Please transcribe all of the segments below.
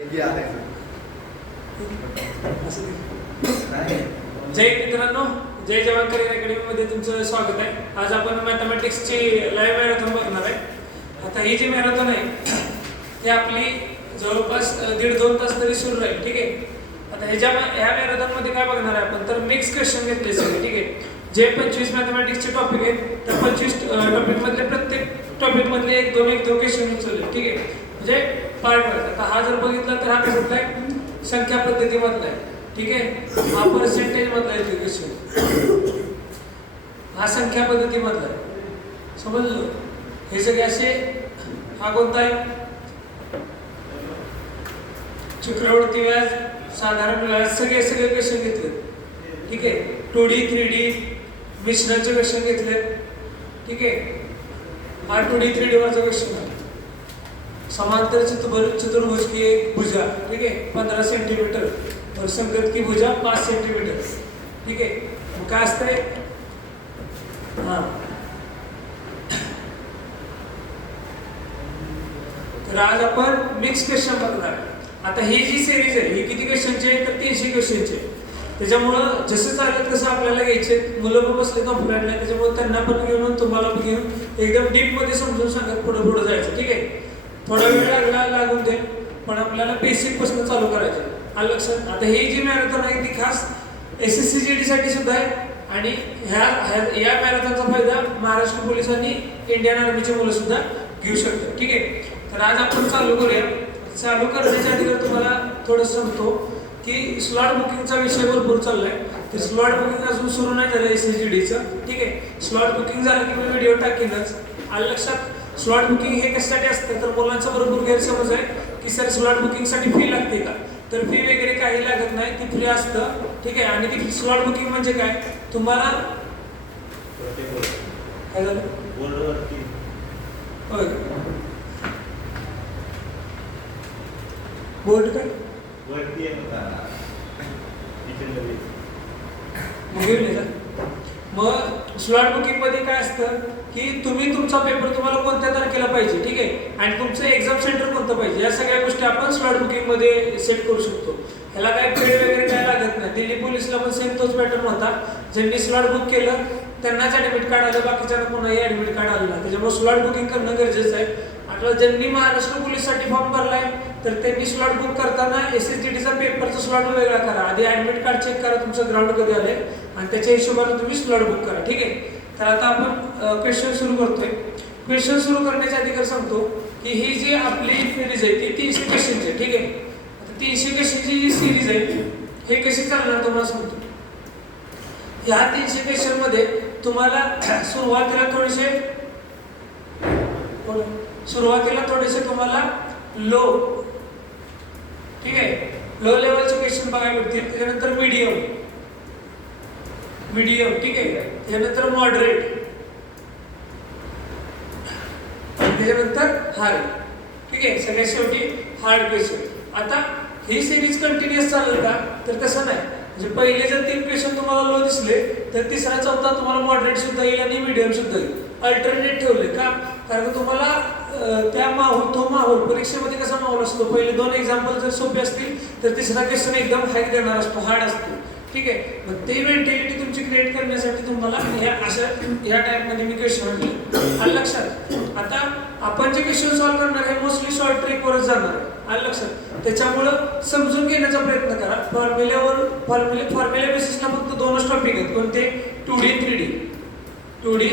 जय मित्रांनो, जय जवान करिअर अकॅडमीमध्ये तुमचं स्वागत आहे. आज आपण मॅथमॅटिक्सची लाईव्ह मॅरेथॉन बघणार आहे. आता ही जी मॅरेथॉन आहे ती आपली जवळपास 1.5-2 तास तरी सुरू राहील. ठीक आहे. आता ह्या मॅरेथॉनमध्ये काय बघणार आहे आपण, तर मिक्स क्वेश्चन घेतले सगळे. ठीक आहे. जे 25 मॅथमॅटिक्सचे टॉपिक आहेत त्या 25 टॉपिकमधले प्रत्येक टॉपिकमधले 1-2 क्वेश्चन उचलले. ठीक आहे. म्हणजे पार्ट वाईज. आता हा जर बघितला तर हा कसला आहे, संख्या पद्धतीमधला आहे. ठीक आहे. हा पर्सेंटेज मधला आहे क्वेश्चन, हा संख्या पद्धतीमधला आहे. समजलं. हे सगळे असे, हा कोणता आहे, चक्रवर्ती व्याज, साधारण व्याज, सगळे क्वेश्चन घेतले. ठीक आहे. 2D 3D मिश्रणाचे क्वेश्चन घेतले. ठीक आहे. हा 2D 3D वरचा क्वेश्चन आहे. समांतर चतुर्भुज की एक भुजा. ठीक आहे. 15 सेंटीमीटर और संगत की भुजा 5 सेंटीमीटर. ठीक आहे. मग काय असतंय, हा तर आज आपण मिक्स क्वेश्चन बघणार. आता ही जी सिरीज आहे ही किती क्वेश्चनची आहे, तर 300 क्वेश्चनची आहे. त्याच्यामुळं जसं चालेल तसं आपल्याला घ्यायचे. मुलं पण बसले कॉम्प्युटरला, त्याच्यामुळे त्यांना पण घेऊन तुम्हाला पण घेऊन एकदम डीप मध्ये समजून सांगत पुढे जायचं. ठीक आहे. थोडा वेळ लागून दे, पण आपल्याला बेसिक पासून चालू करायचं. आलं लक्षात. आता ही जी मॅरेथॉन आहे ती खास SSC-GD साठी सुद्धा आहे. आणि या मॅरेथॉनचा फायदा महाराष्ट्र पोलीस आणि इंडियन आर्मीचे मुलं सुद्धा घेऊ शकतात. ठीक आहे. तर आज आपण चालू करूया. चालू करण्याच्या आधी तुम्हाला थोडं सांगतो की स्लॉट बुकिंगचा विषय भरपूर चाललाय. तर स्लॉट बुकिंग अजून सुरू नाही झालं SSC-GDचं. ठीक आहे. स्लॉट बुकिंग झालं की मी व्हिडिओ टाकेनच. आलं लक्षात. स्लॉट बुकिंग हे कशासाठी असतं, तर मुलांचा भरपूर गैरसमज आहे की सर स्लॉट बुकिंगसाठी फी लागते का, तर फी वगैरे काही लागत नाही, ती फ्री असतं. ठीक आहे. आणि ती स्लॉट बुकिंग म्हणजे काय, तुम्हाला काय झालं, होय बोर्ड काय मग स्लॉट बुकिंग मध्ये काय असतं की तुम्ही तुमचा पेपर तुम्हाला कोणत्या तारखेला पाहिजे. ठीक आहे. आणि तुमचं एक्झाम सेंटर कोणतं पाहिजे, या सगळ्या गोष्टी आपण स्लॉट बुकिंग मध्ये सेट करू शकतो. ह्याला काय पेड वगैरे काय लागत नाही. दिल्ली पोलिसला पण सेम तोच पॅटर्न होता. ज्यांनी स्लॉट बुक केलं त्यांनाच ऍडमिट कार्ड आलं, बाकीच्यांना कोणाही ऍडमिट कार्ड आलं नाही. त्याच्यामुळे स्लॉट बुकिंग करणं गरजेचं आहे. आता ज्यांनी महाराष्ट्र पोलीससाठी फॉर्म भरलाय तर त्यांनी स्लॉट बुक करताना SSC-GDचा पेपरचा स्लॉट वेगळा करा. आधी ऍडमिट कार्ड चेक करा तुमचं ग्राउंड कधी आले आणि त्याच्या हिशोबाने तुम्ही स्लॉट बुक करा. ठीक आहे. तर आता आपण क्वेश्चन सुरू करतोय. क्वेश्चन सुरू करण्याच्या आधी काय सांगतो की ही जी आपली सिरीज आहे ती 300 क्वेश्चनची आहे. ठीक आहे. आता 300 क्वेश्चनची जी सिरीज आहे हे कशी चालणार तुम्हाला सांगतो. ह्या 300 क्वेश्चन मध्ये तुम्हाला सुरुवातीला थोडेसे तुम्हाला लो, ठीक आहे, लो लेवलचे क्वेश्चन बघायला भेटतील. त्याच्यानंतर मीडियम, ठीक आहे, त्याच्यानंतर मॉडरेट, त्याच्यानंतर हार्ड. ठीक आहे. सगळ्यात शेवटी हार्ड क्वेश्चन. आता ही सिरीज कंटिन्युअस चालेल का, तर तसं नाही. म्हणजे पहिले जर 3 क्वेश्चन तुम्हाला लो दिसले तर तिसरा चौथा तुम्हाला मॉडरेट सुद्धा येईल आणि मीडियम सुद्धा येईल. अल्टरनेट ठेवले का, कारण तुम्हाला त्या माहोल परीक्षेमध्ये कसा माहोल असतो, पहिले 2 एक्झाम्पल जर सोपे असतील तर तिसरा क्वेश्चन एकदम हार्ड देणार असतो, हार्ड असतो. ठीक आहे. मग ते मेंटॅलिटी तुमची क्रिएट करण्यासाठी तुम्हाला ह्या टाईपमध्ये मी क्वेश्चन आणले. आलं लक्षात. आता आपण जे क्वेश्चन सॉल्व्ह करणार हे मोस्टली शॉर्ट ट्रिकवरच जाणार आहे. आलं लक्षात. त्याच्यामुळं समजून घेण्याचा प्रयत्न करा. फॉर्म्युला बेसिसला फक्त 2च टॉपिक आहेत. कोणते, 2D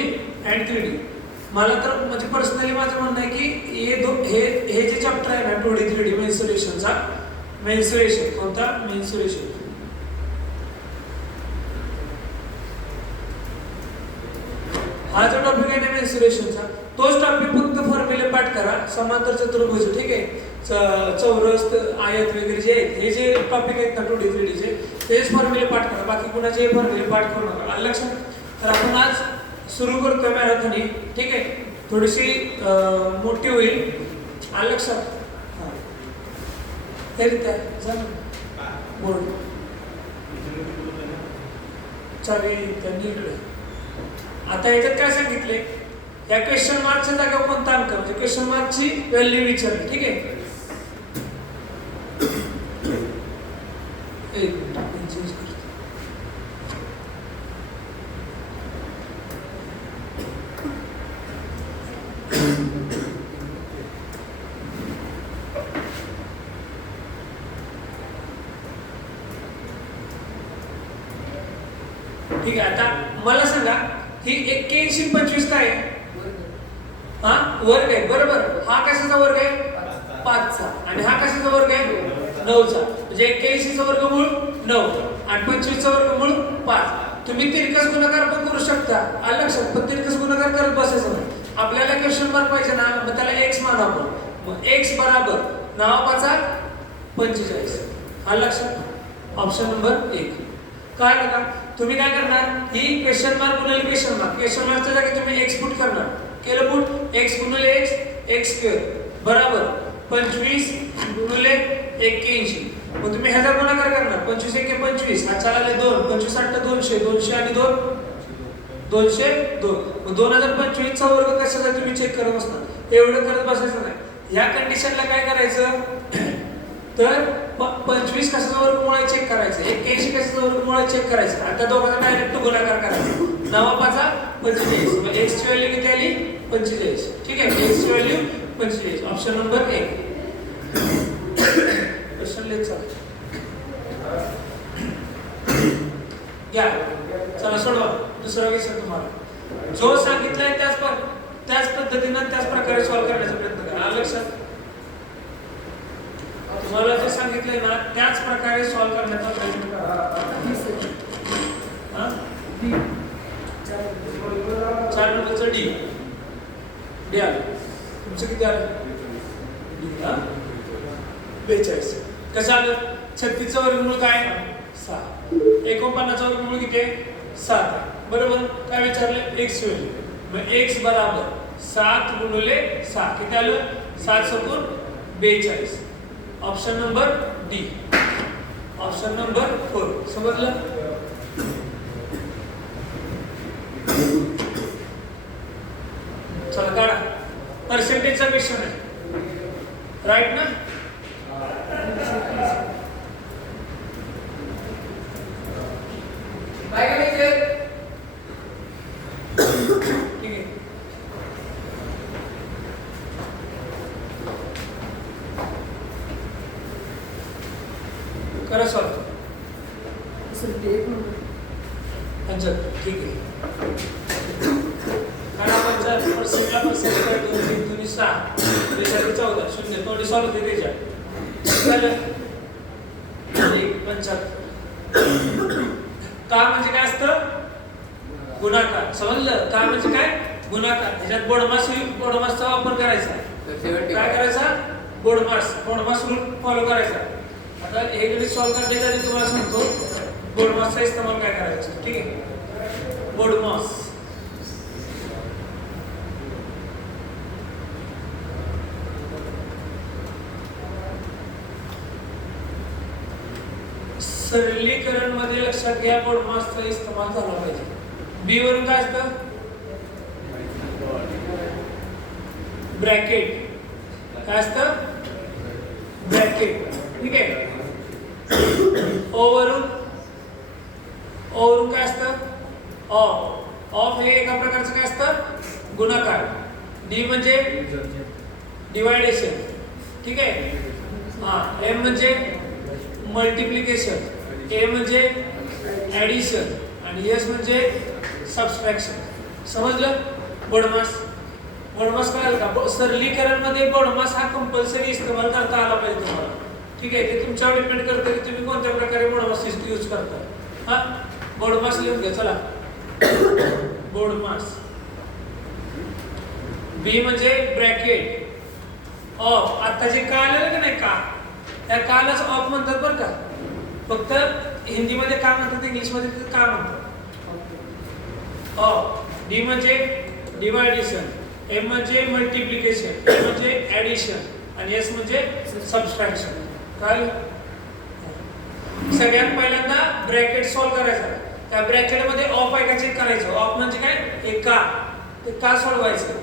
and 3D. मला तर म्हणजे पर्सनली माझं म्हणणं आहे की हे जे चॅप्टर आहे ना 2D 3D मेन्सुरेशनचा, मेन्सुरेशन कोणता, मेन्सुरेशन, हा जो टॉपिक आहे ना मेन्सुरेशनचा, तोच टॉपिक फक्त फॉर्म्युले पाठ करा. समांतर चतुर्भुज, ठीक आहे, चौरस, आयत वगैरे जे आहेत हे जे टॉपिक आहेत ना 2D 3D चे, तेच फॉर्म्युले पाठ करा. बाकी कुणाचे फॉर्म्युले पाठ करू नका. आलं लक्षात. तर आपण आज सुरू करतोय मॅरेथॉन ही. ठीक आहे. थोडीशी मोठी होईल. आलं लक्षात. हे रित्या बोर्ड चावी त्यांनी इकडे. आता याच्यात काय सांगितले, या क्वेश्चन मार्कच्या जागा कोणता अंक, म्हणजे क्वेश्चन मार्कची व्हॅल्यू विचारली. ठीक आहे. एक मिनिट आपण चेंज करतो. ठीक आहे, आता मला सांगा ही 81 25 काय आहे? हा वर्ग आहे बरोबर. हा कशाचा वर्ग आहे? 5चा. आणि हा कशाचा वर्ग आहे? 9चा. म्हणजे 81 चा वर्गमूळ 9 आणि 25 चा वर्गमूळ 5. तुम्ही तिरकस गुणाकार पण करू शकता, आलं लक्षात. पण तिरकस गुणाकार करत बसायचं नाही. आपल्याला क्वेश्चन मार्क पाहिजे ना, मग त्याला x माना आपण. मग x बराबर 9 45. आलं लक्षात. Option number 1. काय बघा, तुम्ही काय करणार, ही क्वेश्चन मार्क गुणिले क्वेश्चन मार्क, क्वेश्चन मार्कच्या जागी तुम्ही x पुट करणार. केलं पुट, x गुणिले x स्क्वेअर बराबर 25 गुणिले 81. मग तुम्ही ह्याचा गुणाकार करणार. 25 1 25, हा चालले 2, 25 8 200, 200 आणि 2 202. मग 2025 चा वर्ग कशाचा तुम्ही चेक करत बसणार. एवढं करत बसायचं नाही. ह्या कंडिशनला काय करायचं, तर 25 कशाचा वर्गमूळ चेक करायचं, 81 कशाचा वर्गमूळ चेक करायचं. आता दोघांचा डायरेक्ट गुणाकार करायचा. 9 45. मग x ची व्हॅल्यू किती आली? 45. ठीक आहे, x ची value 45. Option number 1. Question let चालू घ्या. चला सोडवा. दुसरा विषय तुम्हाला जो सांगितलाय त्याच पद्धतीने त्याच प्रकारे सॉल्व्ह करण्याचा प्रयत्न करा. लक्षात, तुम्हाला जे सांगितलंय ना त्याच प्रकारे सॉल्व्ह करण्याचा प्रयत्न करा. 4 नंबरचं डी आलं. तुमचं किती आलं? डी 42. कसं आलं? 36 चा वर्गमूळ काय? 6. 49 चा वर्गमूळ किती आहे? 7. बरोबर. काय विचारलं? x value. मग x बराबर 7 गुणिले 6 किती आलं? 7 सकून 42. Option number D. Option number 4. समजलं? चला काढा. पर्सेंटेजचा क्वेश्चन आहे, राईट ना? काय करायचं? ठीक आहे. करा सॉल्व. 75. ठीक आहे. काढा 50%ला पर्सेंट 2 2 6 14 0 थोडी सॉल्व होते त्याच्यात. झालं 75. का म्हणजे काय असतं? गुणाकार. समजलं? का म्हणजे काय? गुणाकार. ह्याच्यात बोडमासचा वापर करायचा. काय करायचा? बोडमास रूल फॉलो करायचा. आता हे गणित सॉल्व करण्याच्या आधी तुम्हाला सांगतो बोडमासचा इस्तेमाल काय करायचा. ठीक आहे, बोडमास. सरलीकरण मध्ये लक्षात घ्या, बोडमासचा इस्तेमाल झाला पाहिजे. बी वरून काय असतं? ब्रॅकेट. काय असतं? ब्रॅकेट. ठीक आहे. ओ वरून काय असतं? ऑफ. ऑफ हे एका प्रकारचं काय असतं? गुणाकार. डी म्हणजे डिवायडेशन. ठीक आहे. हा. एम म्हणजे मल्टिप्लिकेशन. ए म्हणजे ऍडिशन आणि एस म्हणजे सबट्रॅक्शन. समजलं? बोडमास. बोडमास कळालं का? सरलीकरण मध्ये बोडमास हा कंपल्सरी इस्तेमाल करता आला पाहिजे तुम्हाला. ठीक आहे, ते तुमच्यावर डिपेंड करतं की तुम्ही कोणत्या प्रकारे बोडमास यूज करता. हा, बोडमास लिहून घ्या. चला, बोडमास. बी म्हणजे ब्रॅकेट. ऑफ. आता जे का आलं का नाही, का त्या कालाच ऑफ म्हणतात बरं का. फक्त हिंदीमध्ये का म्हणतात, इंग्लिशमध्ये का म्हणतात. ऑफ. डी म्हणजे डिवायडेशन. एम म्हणजे मल्टिप्लिकेशन. ए म्हणजे ऍडिशन आणि एस म्हणजे सबट्रॅक्शन. काय? सगळ्यात पहिल्यांदा ब्रॅकेट सॉल्व करायचा. त्या ब्रॅकेटमध्ये ऑफ आहे का चेक करायचं. ऑफ म्हणजे काय? एक का. ते का सोडवायचं.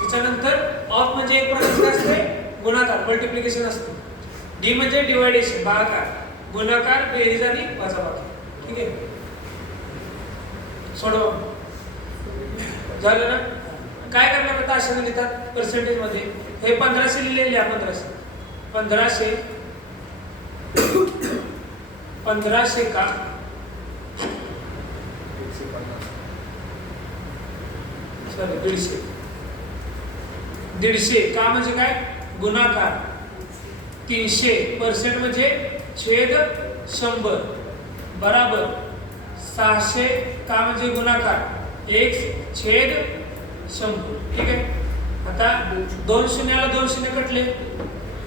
त्याच्यानंतर ऑफ म्हणजे एक प्रकारचं असते गुणाकार, मल्टिप्लिकेशन असते. डी म्हणजे डिवायडेशन, भागाकार. गुणाकार, बेरीज आणि वजाबाकी. ठीक आहे, सोडवा. झालं ना? काय करणार आता अशा लिहितात पर्सेंटेज मध्ये. हे 1500 लिहिलेले आहे. 1500 का सॉरी 150 का म्हणजे काय गुणाकार. 300% म्हणजे छेद 100 बराबर 600 का म्हणजे गुणाकार x छेद 100. ठीक आहे. आता 2 शून्याला 2 शून्य कटले,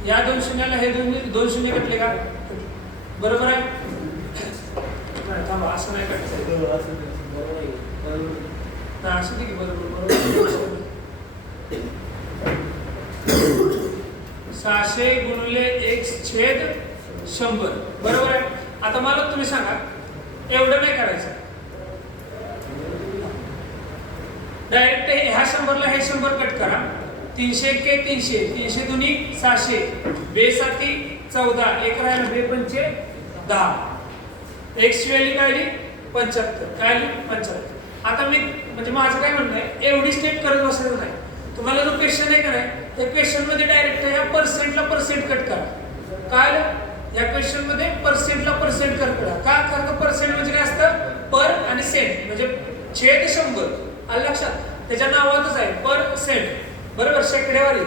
या 2 शून्याला हे 2 शून्य कटले का? बरोबर आहे. थांबा, असं नाही कटायचं. असं की बरोबर 600 गुणिले x छेद 100 बरोबर आहे. आता मला तुम्ही सांगा, एवढं नाही करायचं. डायरेक्ट ह्या 100ला हे 100 कट करा. 300 के 300, 300 दुनी 600, बे 7 14, एक राहिला बे 5 10. एक्स व्हॅल्यू काय आली 75. काय आली 75. आता मी म्हणजे माझं काय म्हणणं आहे, एवढी स्टेप करत बसायचं नाही. तुम्हाला जो क्वेश्चन आहे कराय त्या क्वेश्चन मध्ये डायरेक्ट या पर्सेंटला पर्सेंट कट करा. काय या क्वेश्चन मध्ये पर्सेंटला पर्सेंट कट करा. का? कारण पर्सेंट म्हणजे काय असतं, पर आणि सेंट म्हणजे छेद 100. आलं लक्षात? त्याच्या नावातच आहे पर्सेंट बरोबर. शेकडेवारी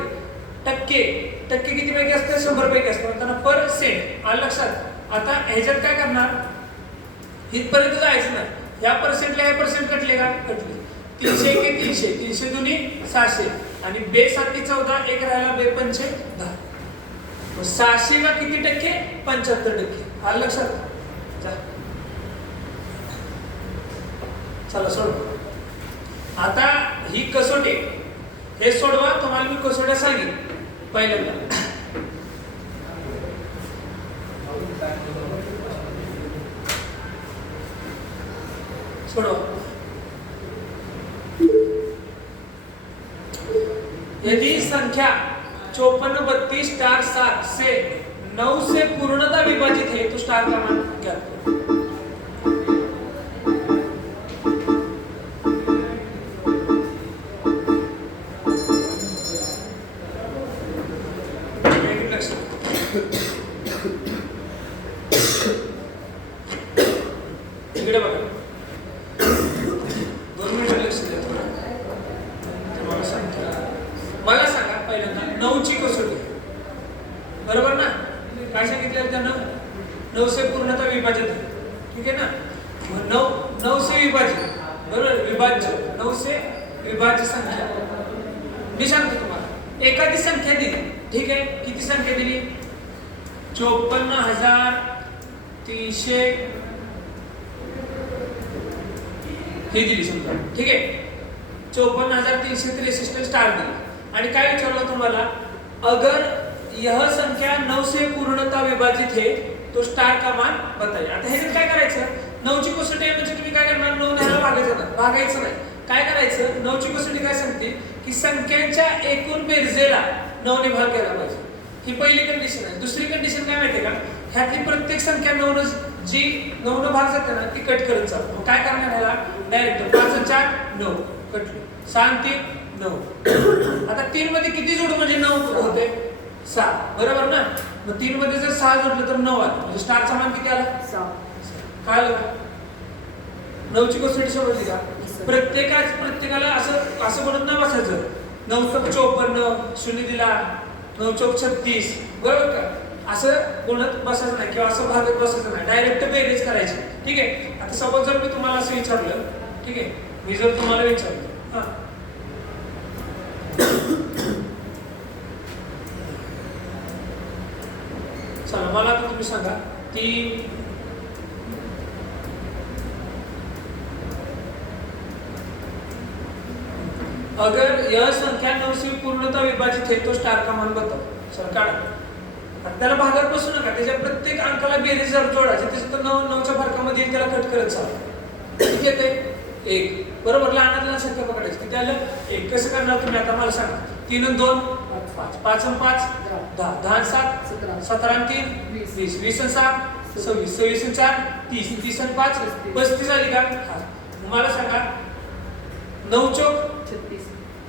टक्के किती पैकी असतं 100 पैकी असतं त्यांना पर्सेंट. आलं लक्षात? आता ह्याच्यात काय करणार, इथपर्यंत जायचं नाही. या पर्सेंटला हे पर्सेंट कटले का? कटले. 300 के 300, 300 दुनी 600 आणि बे 7 14, एक राहिला बे 5 10. 600 का किती टक्के 75%. आलं लक्षात? चला सोड. आता ही कसोटी हे सोडवा. तुम्हाला मी कसोट्या सांगितलं पहिल्यांदा. सोडवा. यदि संख्या 54 32 स्टार 7 से 9 से पूर्णतः विभाजित है तो स्टार का मान ज्ञात करो. इकडे बघा, 2 मिनिट लक्ष द्या थोडं. मला सांगा पहिल्यांदा 9 ची कसोटी बरोबर ना? काय सांगितलं त्यानं? 9 से पूर्णतः विभाजित. ठीक आहे ना? मग 9 से विभाजित बरोबर. विभाज्य 9 से विभाज्य संख्या मी सांगतो तुम्हाला. एखादी संख्या दिली. ठीक आहे, किती संख्या दिली? 54,300 हे दिली समजा. ठीक आहे, 54,363 स्टार दिली. आणि काय विचारलं तुम्हाला, अगर यह संख्या 9 से पूर्णतः विभाजित है तो स्टार का मान बताइए. आता ह्याच्यात काय करायचं, 9 ची कसोटी म्हणजे तुम्ही काय करणार, 9 ने भागायचं नाही. काय करायचं, 9 ची कसोटी काय सांगते की संख्यांच्या एकूण बेरजेला 9 ने भाग केला पाहिजे. ही पहिली कंडिशन आहे. दुसरी कंडिशन काय माहितीये का, ह्यातली प्रत्येक संख्या 9 जी 9 न भाग जाते ना ती कट करत चालतो. काय करणार ह्याला, डायरेक्ट 5 4 9 कटली, 6 3 9. आता 3 मध्ये किती जोड म्हणजे 9 होते 6 बरोबर ना? मग 3 मध्ये जर 6 जोडलं तर 9 आलं म्हणजे स्टारचा मान किती आला 6. काय आलं? 9 ची कसोटी समजली का? प्रत्येकाला असं म्हणत नाही बसायचं 9 चौक 54 शून्य दिला 9 चौक 36 बरोबर का? असं गुणत बसायचं नाही किंवा असं भागत बसायचं नाही. डायरेक्ट बेरीज करायची. ठीक आहे. आता सपोज जर मी तुम्हाला असं विचारलं, ठीक आहे, मी जर तुम्हाला विचारलं हा चला मला आता तुम्ही सांगा की अगर यह संख्या 9 से पूर्णतः विभाजित है तो स्टार का मान बताओ. सर काढा. त्याला भागात बसू नका. त्याच्या प्रत्येक अंकाला बेरीज जर जोडायची त्याच्यात 9 च्या फरकामध्ये त्याला कट करत चालू. किती येते 1 बरोबर. लहानातल्या संख्या पकडायची. किती आलं 1. कसं करणार तुम्ही आता मला सांगा. 3 आणि 2 5, 5 आणि 5 10, 10 आणि 7 17 आणि 3 20, 20 आणि 6 26, 26 आणि 4 30, 30 आणि 5 35 आली का? हा. मला सांगा 9 चौक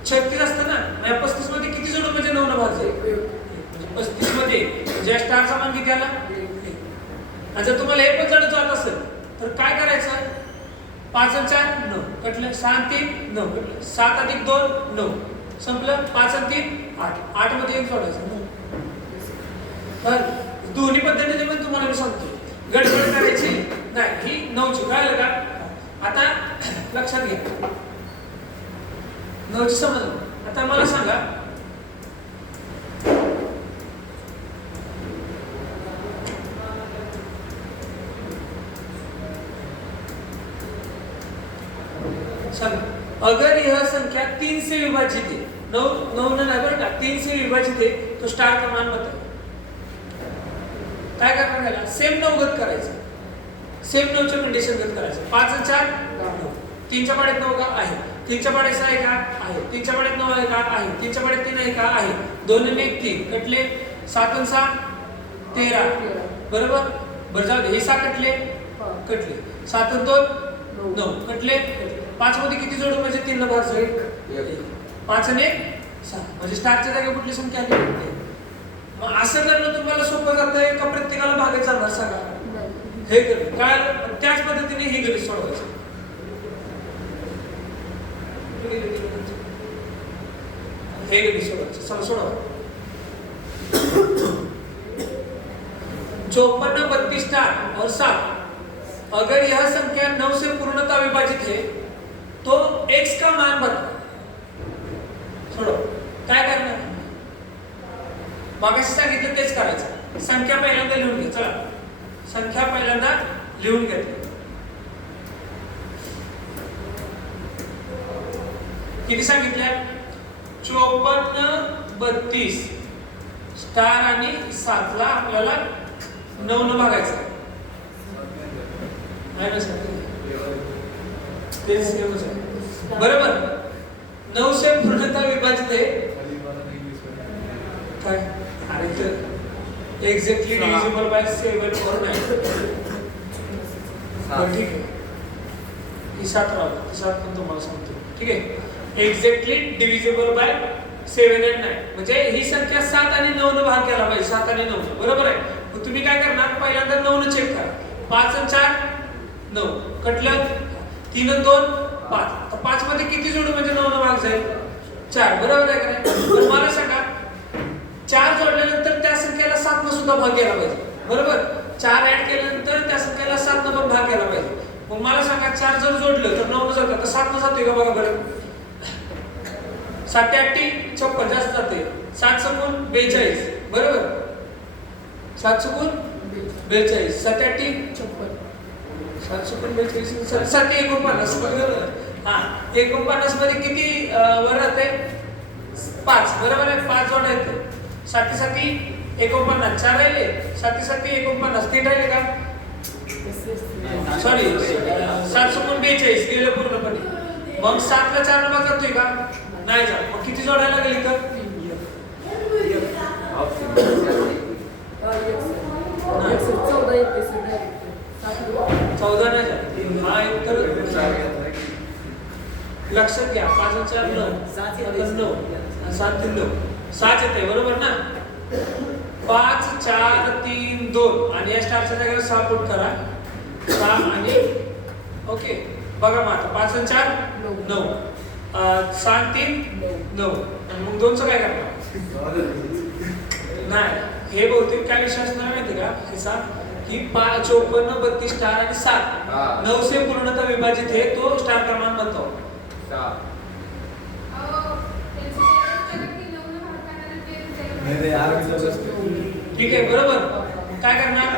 36 असतं ना, म्हणजे 35 मध्ये किती जोड म्हणजे 9 न भाग जाईल? म्हणजे 35 मध्ये म्हणजे स्टारचा मान किती आला? आणि जर तुम्हाला हे पण जड जात असेल तर काय करायचं? 5 आणि 4 9 कटलं, 6 आणि 3 9 कटलं, 7 अधिक 2 9 संपलं, 5 आणि 3 8, 8 मध्ये 1 जोडायचं 9. तर दोन्ही पद्धतीने पण तुम्हाला मी सांगतो, गडबड करायची नाही. ही 9 ची कळलं का? आता लक्षात घ्या, 9 ची समजलं. आता मला सांगा अगर यह संख्या 3 से विभाजित है, 9 नाही बरं का, 3 से विभाजित है तो स्टार का मान बताओ. काय करणार याला? सेम 9 गत करायचं, सेम 9 च्या कंडिशन गत करायचं. 5 आणि 4 9, 3 च्या पाड्यात 9 का आहे, 3 च्या पाड्यात 6 आहे का आहे, 3 च्या पाड्यात 9 आहे का आहे, 3 च्या पाड्यात 3 आहे का आहे, 2 आणि 1 3 कटले, 7 आणि 6 13 बरोबर. बरं जाऊ दे, हे 6 कटले कटले, 7 आणि 2 9 कटले. 5 मध्ये किती जोड म्हणजे 3 न भाग जाईल? 5 आणि 1 6, म्हणजे स्टारच्या जागी कुठली संख्या आली? मग असं करणं तुम्हाला सोपं जातंय का प्रत्येकाला भागायचं जाणार सांगा? हे करणं काय? त्याच पद्धतीने ही गणित सोडवायचं. हे गणित सोडवायचं. चला सोडवा. 54 32 स्टार और 7, अगर यह संख्या 9 से पूर्णतः विभाजित है तो x का मान बताओ. छोड़ो, काय करणार? मागाशी सांगितलं तेच करायचं. संख्या पहिल्यांदा लिहून घे. चला संख्या पहिल्यांदा लिहून घेते. किती सांगितल्या? 54 32 स्टार आणि 7 ला आपल्याला 9 न भागायचं. बरोबर. 9 से पूर्णतः विभाजित है काय? अरे तर एक्झॅक्टली डिव्हिजिबल बाय 7 और 9. ठीक आहे, ही 7 राहतो, ही 7 पण तुम्हाला सांगतो. ठीक आहे, एक्झॅक्टली डिव्हिजिबल बाय 7 and 9 म्हणजे ही संख्या 7 आणि 9 न भाग केला पाहिजे. 7 आणि 9 बरोबर आहे. मग तुम्ही काय करणार? पहिल्यांदा 9 न चेक करा. 5 आणि 4 9 कटलं, 3 आणि 2 5. तर 5 मध्ये किती जोड म्हणजे 9 न भाग जाईल? 4 बरोबर आहे का नाही? पण मला सांगा 4 जोडल्यानंतर त्या संख्येला 7 न सुद्धा भाग केला पाहिजे. बरोबर. 4 ऍड केल्यानंतर त्या संख्येला 7 न पण भाग केला पाहिजे. मग मला सांगा 4 जर जोडलं तर 9 न जातं, तर 7 न जाते का बघा बरं. 7 8 56 जास्त जाते. 7 सकून 42 बरोबर. 7 सकून 42, 7 8 56, 7 सकून 42, 7 49 बरोबर. हा 49 मध्ये किती वर राहते? 5 बरोबर आहे. 5 जोडायचे. 7 7 49, 4 राहिले. 7 7 49, 3 राहिले का? सॉरी 7 सकून 42 गेलं पूर्णपणे. मग 7 ला 4 न भाग जातोय का? नाही जात. मग किती जोडायला लागेल तर? 14 नाही जात. हा एक तर लक्षात घ्या. 5 आणि 4 9, 9 7 3 9 6 येते बरोबर ना. 5 4 3 2 आणि या स्टारच्या जागेवर 6 पुट करा. 6 आणि ओके बघा मग आता 5 आणि 4 9, 7 3 9. मग 2 चं काय करणार? नाही, हे बहुतेक काय विषय असणार माहिती का ह्याचा, की 54 32 स्टार आणि 7 9 से पूर्णतः विभाजित है तो स्टार क्रमांक बनतो. ठीक आहे बरोबर. काय करणार?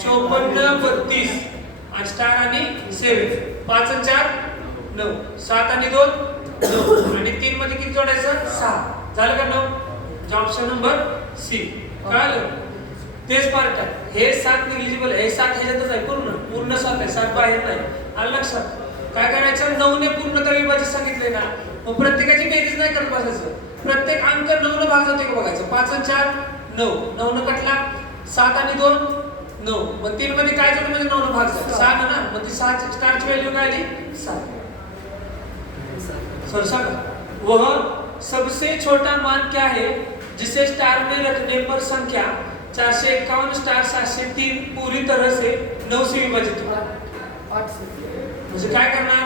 54 32 आणि स्टार आणि 7, 5 आणि 4 9, 7 आणि 2 9 आणि 3 मध्ये किती जोडायचं? 6 झालं का? 9. Option number C. कळलं? तेच पार्ट आहे. हे 7 निग्लिजिबल आहे. हे 7 ह्याच्यातच आहे. पूर्ण 7 आहे. 7 बाहेर नाही. आलं लक्षात? काय करायचं? 9 ने पूर्णतः विभाजित सांगितलंय ना, मग प्रत्येकाची बेरीज नाही करत बसायचं. प्रत्येक अंक 9 न भाग जातोय का बघायचं. 5 आणि 4 9, 9 न कटला. 7 आणि 2 9. मग 3 मध्ये काय जोडलं म्हणजे 9 ने भाग झाला 6 ना. मग ती 6 स्टारची व्हॅल्यू काय आली 7. सर सांगा वह सबसे छोटा मान क्या है जिसे स्टार में रखने पर संख्या 451 स्टार 703 पूरी तरह से 9 से विभाजित हो. म्हणजे काय करणार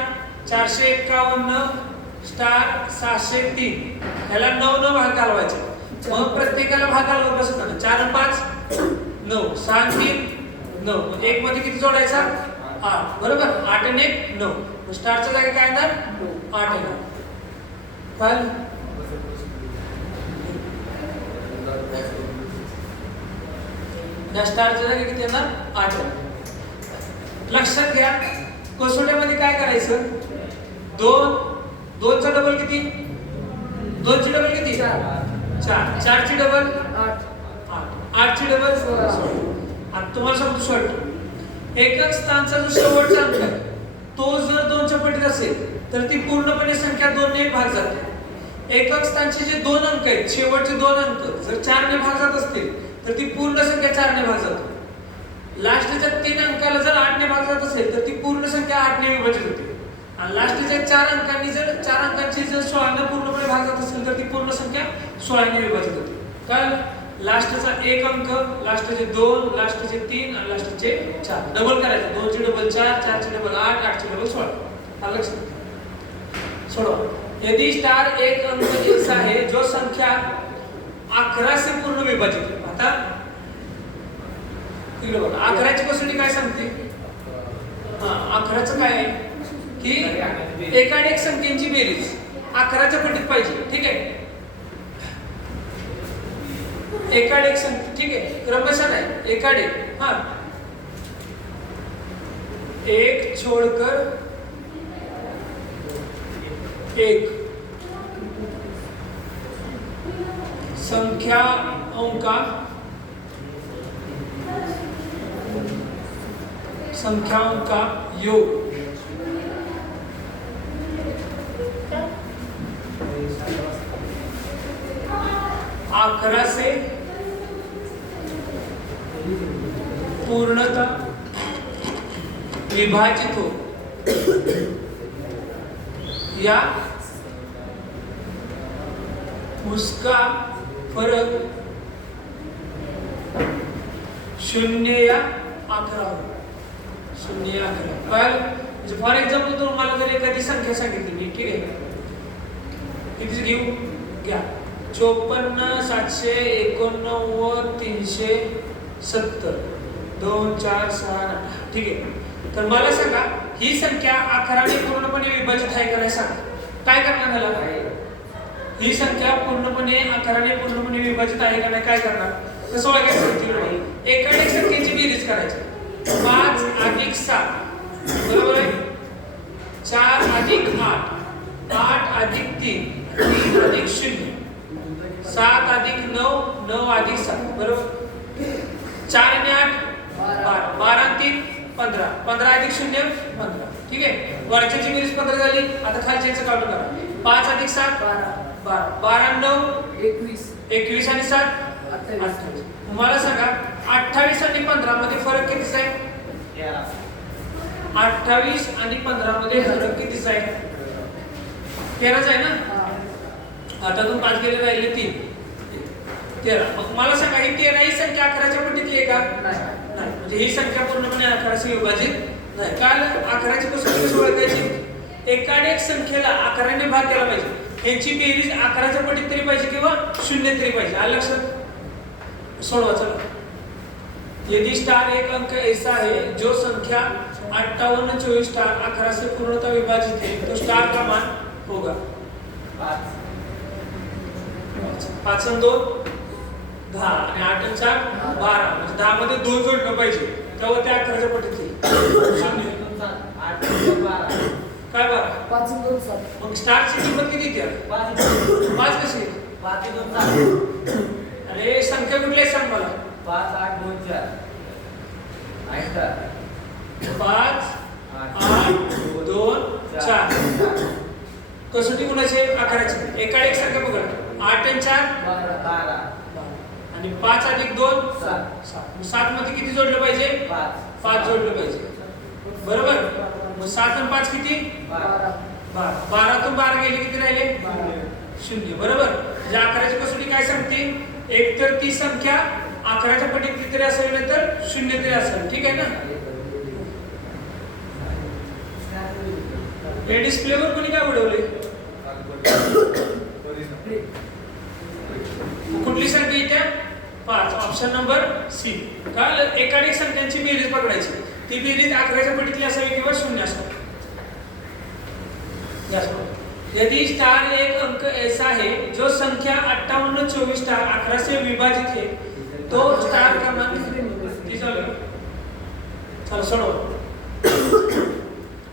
451 स्टार 703 ह्याला 9 न भाग घालवायचे. मग प्रत्येकाला भाग घालवत बसत ना 4 आणि 5 9 6 आणि 3 9. मग 1 मध्ये किती जोडायचा 8 बरोबर 8 आणि 1 9. मग स्टारच्या जागी काय येणार 8 येणार. कळलं या स्टारच्या जागी किती येणार 8 येणार. लक्षात घ्या कसोट्यामध्ये काय करायचं 2 चा डबल किती 2 ची डबल किती 4 4 ची डबल 8 ची डबल 16. आता तुम्हाला सांगतो शॉर्ट एकक स्थानचा जो शेवटचा अंक आहे तो जर 2 च्या पटीत असेल तर ती पूर्णपणे संख्या 2 ने भाग जाते. एकक स्थानचे जे 2 अंक आहेत शेवटचे 2 अंक जर 4 ने भाग जात असतील तर ती पूर्ण संख्या 4 ने भाग जाते. लास्टच्या 3 अंकाला जर 8 ने भाग जात असेल तर ती पूर्ण संख्या 8 ने विभाजित होते. आणि लास्टच्या 4 अंकांनी जर 4 अंकांची जर 16 ने पूर्णपणे भाग जात असेल तर ती पूर्ण संख्या 16 ने विभाजित होते. कळलं लास्टचा 1 अंक लास्टचे 2 लास्टचे 3 आणि लास्टचे 4 डबल करायचं 2 ची डबल 4 4 ची डबल 8 8 ची डबल 16. आलं लक्षात सोडवा. यदि स्टार एक अंक ऐसा है जो संख्या 11 से पूर्ण विभाजित है. आता इकडे बघा 11ची कसोटी काय सांगते 11चं काय आहे की एकाडेक संख्येची बेरीज 11च्या पटीत पाहिजे. ठीक आहे एकाडेक संख्या ठीक आहे क्रमशः नाही एकाडेक. हाँ 1 छोड़कर 1 संख्याओं का योग 11 से पूर्णतः विभाजित हो या उसका फरक 0 या 11 हो. 0 या 11 म्हणजे फॉर एक्झाम्पल तुम्हाला जर एखादी संख्या सांगितली मी ठीक आहे किती घेऊ घ्या 54 789 370 2 4 6 8 ठीक आहे. तर मला सांगा ही संख्या 11 ने पूर्णपणे विभाजित आहे का नाही सांगा. काय करणार मला ही संख्या पूर्णपणे 11 ने पूर्णपणे विभाजित आहे का नाही काय करणार कसं ओळखायचं एकाडेक संख्येची बेरीज करायची 5 अधिक 7 बरोबर आहे 4 अधिक 8 8 अधिक 3 3 अधिक 0 7 अधिक 9 9 अधिक 7 बरोबर 4 आणि 8 12 12 आणि 3 15 15 अधिक 0 15 ठीक आहे. वरच्याची बेरीज 15 झाली. आता खालच्याचं काउंट करा 5 अधिक 7 12 12 9 21 21 आणि 7 28. मला सांगा 28 आणि 15 मध्ये फरक कितीचा आहे 28 आणि 15 मध्ये फरक कितीचा आहे 13चा आहे ना. आता तुम्ही 5 गेले राहिले 3 13. मग मला सांगा ही 13 ही संख्या 11च्या पटीतली आहे का नाही. म्हणजे ही संख्या पूर्णपणे 11 से विभाजित नाही. काल 11ची कसोटी ओळखायची एकाडेक संख्येला 11 ने भाग केला पाहिजे. ह्याची बेरीज 11च्या पटीत तरी पाहिजे किंवा 0 तरी पाहिजे. आलं लक्षात सोडवा चला. यदि स्टार एक अंक ऐसा है जो संख्या 58 24 स्टार 11 से पूर्णतः विभाजित है तो स्टार का मान होगा 5 आणि 2 10 आणि 8 आणि 4 12 म्हणजे 10 मध्ये 2 जोडलं पाहिजे तेव्हा ते 11च्या पटीत येईल. 8 12 काय 12 5 आणि 2 7 मग स्टारची किंमत किती येते 5 कशी 5 आणि 2 7 अरे संख्या कुठली आहे सांग मला 5 8 2 4 5 8 2 4 कसोटी कुणाची 11ची एकाडेक संख्या बघा 8 आणि 4 12 आणि 5 अधिक 2 7. 7 मध्ये किती जोडलं पाहिजे? 5 जोडलं पाहिजे. बरोबर. मग 7 आणि 5 किती? 12. 12 तून 12 गेले किती राहिले? 0. बरोबर. म्हणजे 11ची कसोटी काय सांगते? एक तर ती संख्या 11च्या पटीत कितीतरी असावी नाही तर 0 तरी असावी. ठीक आहे ना? हे डिस्प्लेवर कोणी काय उडवले? कुठली संख्या येत्या? 5. Option number C. काय एकाधिक संख्यांची बेरीज पकडायची. ती बेरीज 11च्या पटीतली असावी किंवा 0 असावी. यदि स्टार एक अंक ऐसा है जो संख्या 58 24 स्टार 11 से विभाजित है तो स्टार क्रमांक चलो सोडव.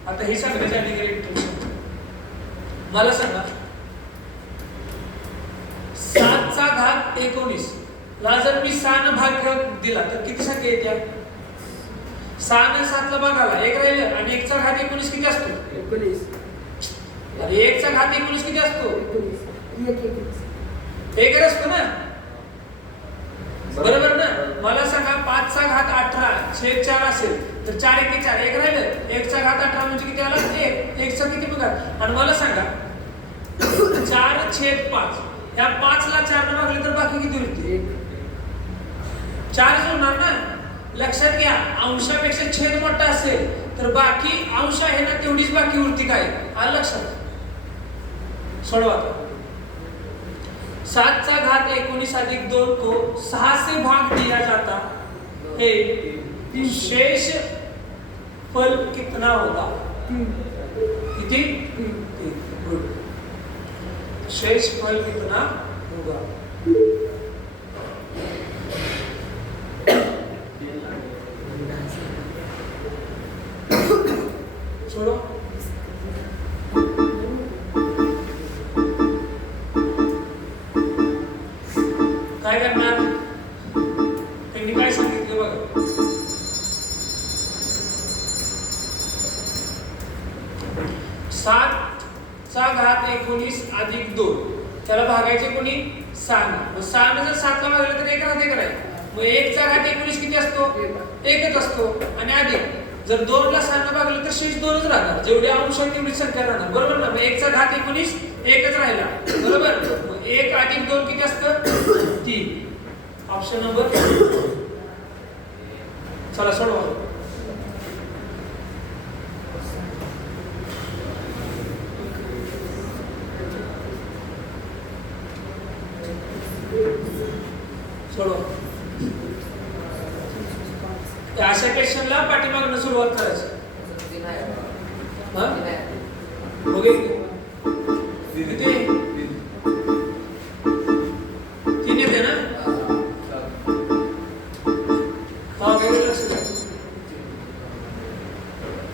आता ही सांगायची आधी मला सांगा 7चा घात 19 ला जर मी 6 ने भाग दिला तर किती संख्या येत्या? 6 ने 7 ला भाग आला, एक राहिलं आणि 1चा घात 19 किती असतो? 19. अरे 1चा घात 19 किती असतो? 1 असतो ना. बरोबर ना. मला सांगा 5चा घात 18 छेद 4 असेल तर 4 1 4 एक राहिलं. 1चा घात 18 म्हणजे किती आला? 1. 1चा किती बघा. आणि मला सांगा 4 छेद 5 या 5 ला 4 ने भागले तर बाकी किती होईल? 4 होणार ना. लक्षात घ्या अंशापेक्षा छेद मोठा असेल तर बाकी अंश आहे ना तेवढीच बाकी उरती काय? आलं लक्षात? सोडवा. 7चा घात 19 अधिक 2 को 6 से भाग दिया जाता है, शेष फल कितना होगा? किती? शेष फल कितना होगा? छोड़ो. काय करणार? त्यांनी काय सांगितलं बघा. 7चा घात 19 अधिक 2 त्याला भागायचे कोणी? 6 ने. मग 6 ने जर 7 ला भागलं तर 1 राहते काय? मग 1चा घात 19 किती असतो? 1च असतो. आणि अधिक जर 2 ला 6 ने भागलं तर शेष 2च राहणार. जेवढे अंश आहेत तेवढीच संख्या राहणार. बरोबर ना. मग 1चा घात 19 1च राहिला. बरोबर. मग 1 अधिक 2 किती असतं? 3. Option number. चला सोडवा. सोडवा. अशा क्वेश्चनला पाठीमागून सुरुवात करायची. किती? 3 येते ना.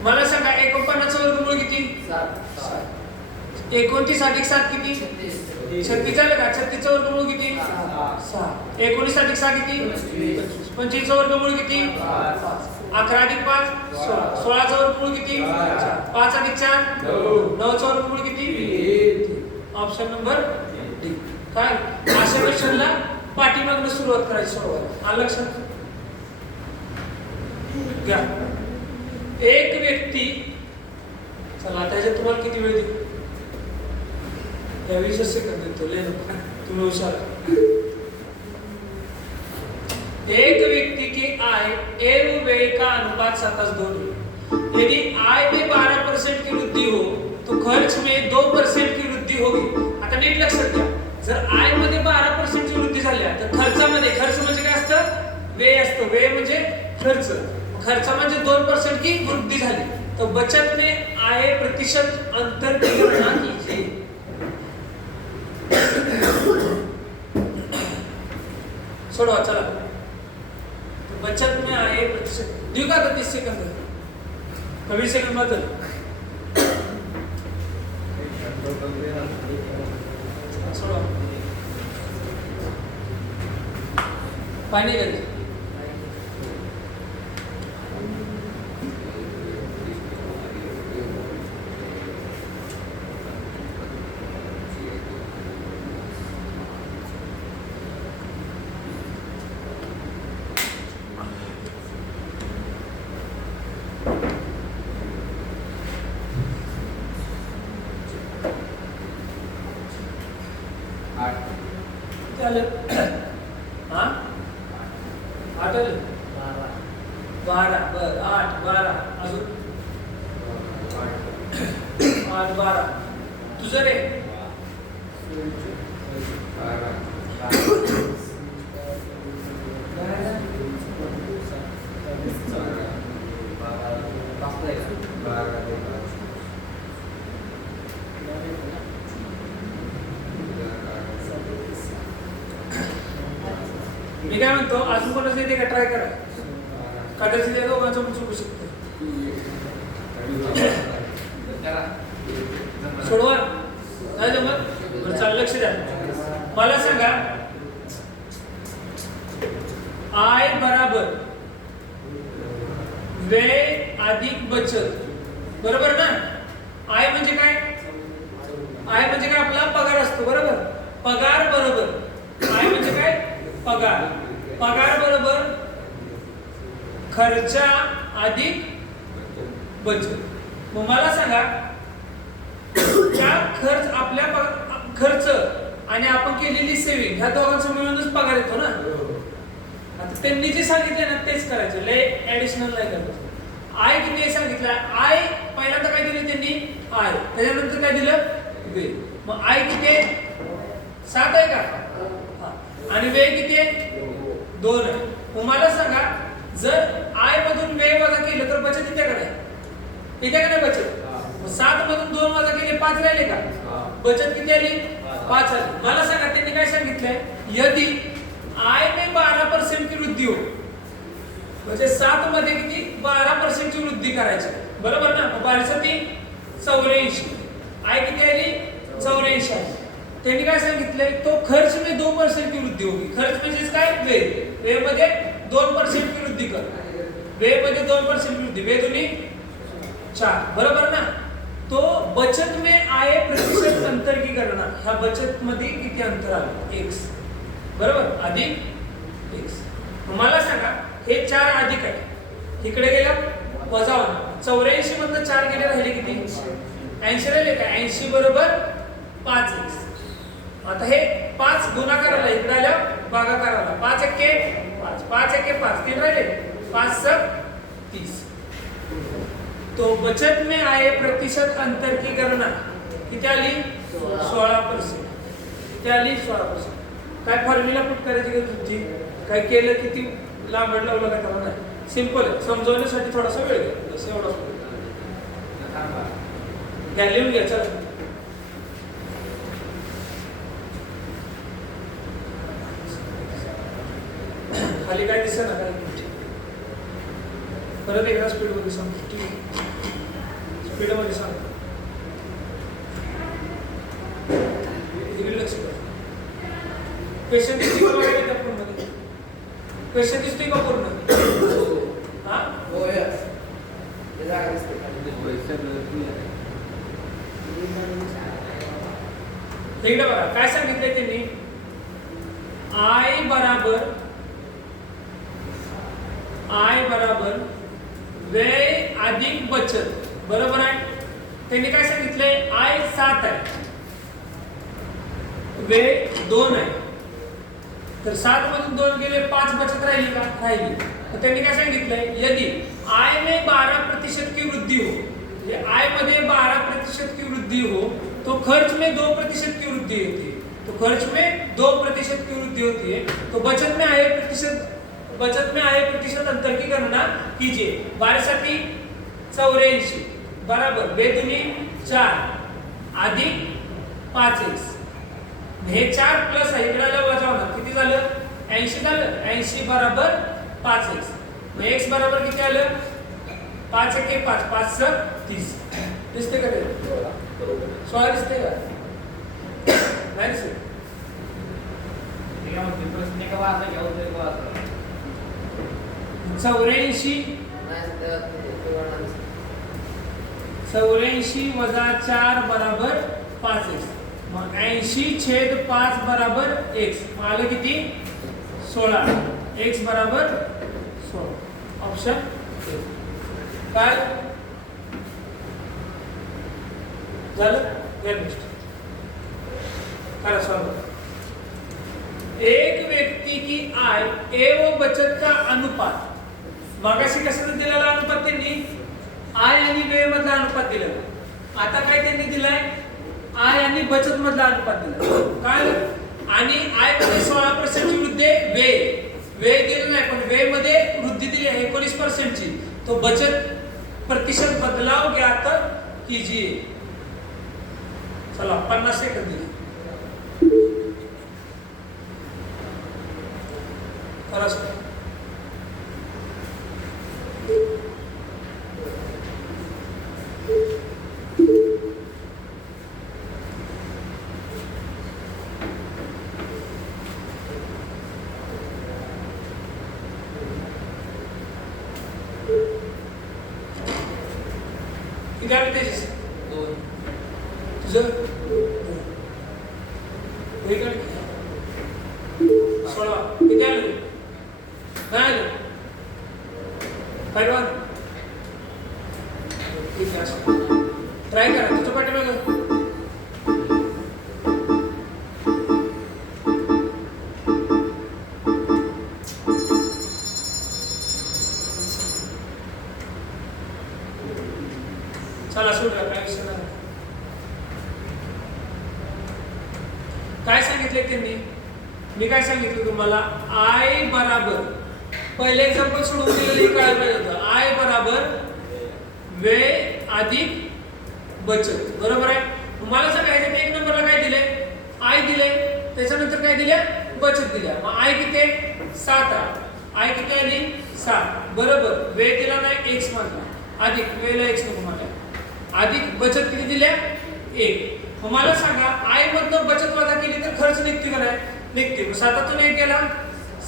मला सांगा 49 वर्गमूळ किती? 29 अधिक 7 किती? 36 झालं का? 36 वर्गमूळ किती? 6. 19 अधिक 6 किती? 25 वर्गमूळ किती? 11 अधिक 5 16. 16 वर्गमूळ किती? 5 अधिक 4 9 वर्गमूळ किती? Option number D. काय अशा क्वेश्चनला पाठीमागून सुरुवात करायची. सोडवायला आलं लक्षात घ्या. एक व्यक्ती चला त्याच्यात तुम्हाला किती वेळ देऊ? 20 सेकंद देतो. तुम्ही हुशार. एक व्यक्ति के आय एवं व्यय का अनुपात 7:2 है. यदि आय में 12% की वृद्धि हो तो खर्च में 2% की वृद्धि होगी. आता नीट लक्षात घ्या. जर आय मध्ये 12% ची वृद्धी झाली तर खर्चामध्ये, खर्च म्हणजे काय असतं? व्यय असतो. व्यय म्हणजे खर्च. खर्चामध्ये 2% की वृद्धि झाली तो बचत में आय प्रतिशत अंतर की गणना कीजिए. सोडवा चला. बचत में आए प्रतिशत देऊ का? 30 सेकंद 20 सेकंद बदल. सोडवा. पाणी घ्यायचं. झालं? हा 8 आलं 12 बर 8 12 अजून 8 12 तुझं रे 12 मी काय म्हणतो अजून कोणाचं येते का ट्राय करा कदाचित या दोघांचं पण चुकू शकतो सोडवा नाही जमत बरं चाल लक्ष द्या मला सांगा आय बराबर व्यय अधिक बचत बरोबर ना आय म्हणजे काय आय म्हणजे काय आपला पगार असतो बरोबर पगार बरोबर आय म्हणजे काय पगार पगार बरोबर खर्च अधिक बचत मग मला सांगा त्या खर्च आपल्या खर्च आणि आपण केलेली सेविंग ह्या दोघांचं मिळूनच पगार येतो ना आता त्यांनी जे सांगितले ना तेच करायचं लय ऍडिशनल नाही करायचं आय किती सांगितलं आय पहिल्यांदा काय दिलं त्यांनी आय त्याच्यानंतर काय दिलं वे मग आय किती 7 आहे का आणि वे किती आहे 2 आहे मग मला सांगा जर आय मधून वे वजा केलं तर बचत येते का नाही येते का नाही बचत 7 मधून 2 वजा केले 5 राहिले का बचत किती आली 5 आली मला सांगा त्यांनी काय सांगितलंय यदि आय में 12% की वृद्धी हो म्हणजे 7 मध्ये किती 12% ची वृद्धी करायची बरोबर ना 12 84 आय किती आली 84 आली त्यांनी काय सांगितलंय तो खर्च में 2% की वृद्धी होगी खर्च म्हणजे काय वे मध्ये 2% की वृद्धी कर वे मध्ये 2% की वृद्धी वे दुनी 4 बरोबर ना तो बचत में आए प्रतिशत अंतर की गणना ह्या बचत मध्ये किती अंतर आलं x बरोबर अधिक x मला सांगा हे 4 अधिक आहे इकडे गेलं वजा होणार 84 मधनं 4 गेले राहिले किती 80 राहिले का 80 बरोबर 5x आता हे 5 गुणाकाराला इकडे आलं भागाकाराला 5 एक्के 5 5 एक्के 5 3 राहिले 5 सब 30 तो बचत में आए प्रतिशत अंतर की गणना किती आली 16% किती आली 16% काय फॉर्म्युला पुट करायची का तुमची काय केलं किती लांब लावलं का त्याला नाही सिंपल आहे समजवण्यासाठी थोडासा वेळ घ्या बस एवढाच घ्या लिहून घ्या चला खाली काय दिसत ना काय परत एकदा स्पीड मध्ये सांग स्पीड मध्ये सांग लक्ष क्वेश्चन दिसते का बघा त्या पूर्ण मध्ये क्वेश्चन दिसते का पूर्ण हा हो यस ते जागा दिसते एकदा बघा काय सांगितलंय त्यांनी आय बराबर व्यय अधिक बचत बरोबर आहे त्यांनी काय सांगितलंय आय 7 आहे व्यय 2 आहे तर 7 मधून 2 गेले 5 बचत राहिली का राहिली तर त्यांनी काय सांगितलंय यदि आय में 12% की वृद्धि हो म्हणजे आय मध्ये 12% की वृद्धि हो तो खर्च में 2% की वृद्धि होती है तो खर्च में 2% की वृद्धि होती है तो बचत में आए प्रतिशत अंतर की गणना कीजिए 12 साठी 84 बराबर बेदुनी 4 अधिक 5x हे 4 प्लस आहे इकडे आलं वजा होणार किती झालं 80 झालं 80 बराबर 5x मग x बरोबर किती आलं 5 1 5 5 6 30 दिसते का ते 16 दिसते का नाही दिसते तेव्हा ते प्रश्न का वाचा घेऊ तरी वाचा 84 वजा 4 बराबर 5x मग 80/5 बराबर x मग आलं किती 16 x बराबर 16 ऑप्शन काय झालं नेक्स्ट करा सॉल्व एक व्यक्ति की आय ए व बचत का अनुपात, मागाशी कसं दिलेला अनुपात त्यांनी आय आणि व्यय मधला अनुपात दिलेला. आता काय त्यांनी दिलाय आय आणि बचत मधला अनुपात दिला. काय आणि आय मध्ये 16% ची वृद्धी आहे, व्यय दिलेला नाही पण व्यय मध्ये वृद्धी दिली आहे 19% ची. तो बचत प्रतिशत बदलाव ज्ञात कीजिए. चला 50 सेकंद दिले. करा सर. किती आले त्याचे? 2. तुझं? 16. किती आले? नाही आले. पैलवान ठीक आहे, ट्राय करा. तुझं पाठीमागं चला सोडूया, काय विषय नाही. काय सांगितले त्यांनी? मी काय सांगितलं तुम्हाला, आय बराबर पहिले एक्झाम्पल सोडून दिलेले काय पाहिजे होतं. आय बराबर व्यय अधिक बचत, बरोबर आहे. मला सांगायचं एक नंबरला काय दिले, आय दिले, त्याच्यानंतर काय दिल्या, बचत दिल्या. मग आय किती आहे? 7 आहे. आय किती आली? 7, बरोबर. व्यय दिला नाही x मधला, अधिक व्ययला x नको मला, अधिक बचत किती दिल्या? 1. मग मला सांगा आय मधनं बचत वजा केली तर खर्च निघते का नाही? निघते. 7तून 1 गेला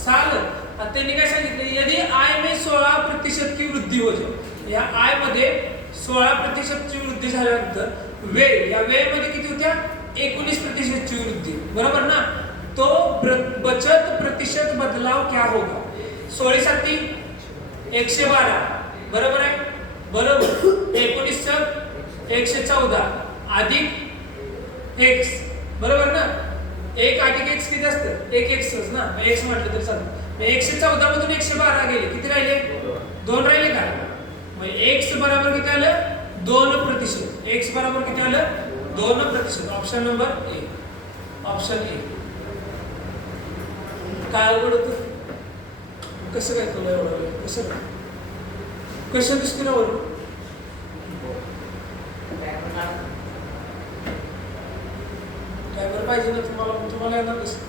6. त्यांनी काय सांगितलं, यदि आय में 16% की वृद्धि हो जाए, या आय मध्ये 16% ची वृद्धी झाल्यानंतर व्यय, या व्यय मध्ये किती होत्या? 19% ची वृद्धी, बरोबर ना. तो बचत प्रतिशत बदलाव क्या होगा? 16 7 112, बरोबर आहे, बरोबर. 19 114 अधिक x, बरोबर ना. 1 अधिक x किती असतं? 1 x ना, x म्हटलं तर चालतं. 114 मधून 112 गेले, किती राहिले? 2 राहिले का? मग x बरोबर किती आलं? 2%. x बरोबर किती आलं? 2%. Option number A, option A. काय अवघड होतं? कसं काय तुला एवढं वेळ? कसं काय क्वेश्चन दिसतो ना वरून? काय बरं पाहिजे ना तुम्हाला, तुम्हाला येणार कसं?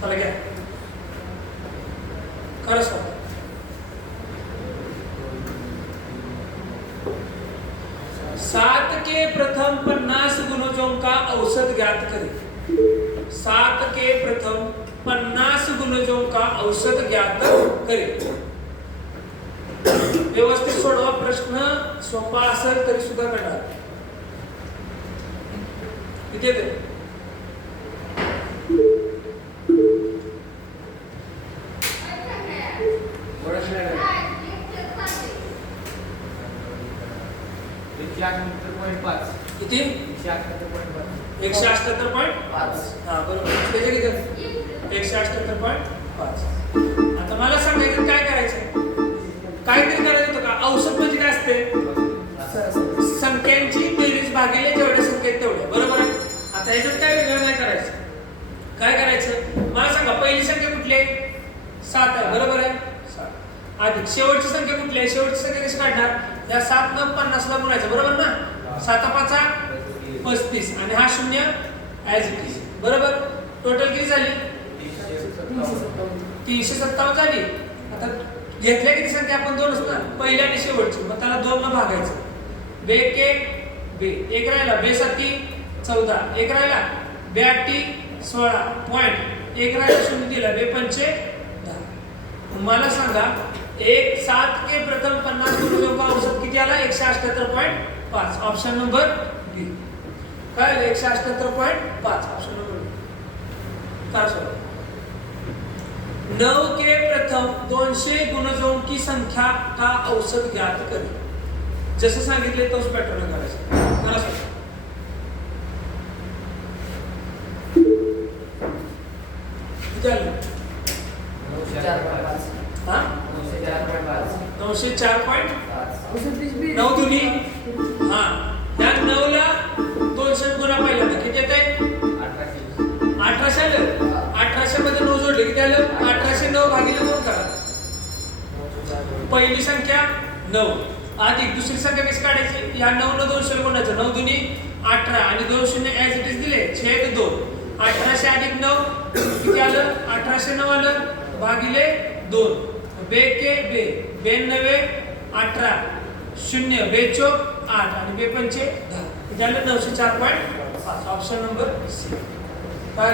चला घ्या, खरंच का? 7 के प्रथम 50 गुणजों का औसत ज्ञात करें. 7 के प्रथम 50 गुणजों का औसत ज्ञात करें. व्यवस्थित सोडवा प्रश्न, सोपा असेल तरी सुद्धा कळणार. इथे ते किती? 178.5. हा बरोबर. त्याचे किती? 178.5. आता मला सांगायचं काय करायचं? काहीतरी करायचं होतं का? औषध म्हणजे काय असते? संख्यांची बेरीज भागिले जेवढ्या संख्या आहेत तेवढ्या, बरोबर आहे. आता याच्यात काय वेगळं नाही करायचं. काय करायचं मला सांगा, पहिली संख्या कुठली आहे? 7 आहे, बरोबर आहे. 7 अधिक शेवटची संख्या कुठली आहे? शेवटची संख्या कशी काढणार? या 7 न 50 ला गुणायचं, बरोबर ना. 7 5 35 आणि हा 0 ॲज इट इज, बरोबर. टोटल किती झाली? 357 झाली. आता घेतल्या किती संख्या आपण? 2च ना, पहिली आणि शेवटची. मग त्याला 2 न भागायचं. बे के बे, 1 राहिला. बे 7 14, 1 राहिला. बे 8 16 पॉइंट, 1 राहिला, 0 दिला. बे 5 10. मला सांगा 7 के प्रथम 50 गुणजों का औसत किती आला? 178.5. ऑप्शन नंबर बी. काय 178.5? ऑप्शन नंबर बी. काय सर? 9 के प्रथम 200 गुणजों की संख्या का औसत ज्ञात करें. जसं सांगितले तोच पॅटर्न करायचं. करा सर. 904.9 दुनी हा या 9 ला 200 गुणा पाहिला ना किती येत आहे 1800 आलं 1800 मध्ये 9 जोडले किती आलं 1809 भागिले 2 करा पहिली संख्या 9 अधिक दुसरी संख्या कशी काढायची या 9 ला 200 गुणायचं 9 दुनी 18 आणि 2 शून्य ऍज इट इज दिले छेद 2 1800 अधिक 9 किती आलं 1809 आलं भागिले 2 बे के बे 92 18 शून्य बे चौक 8 आणि बे पंचे 10 किती आलं 904.5 ऑप्शन नंबर सी काय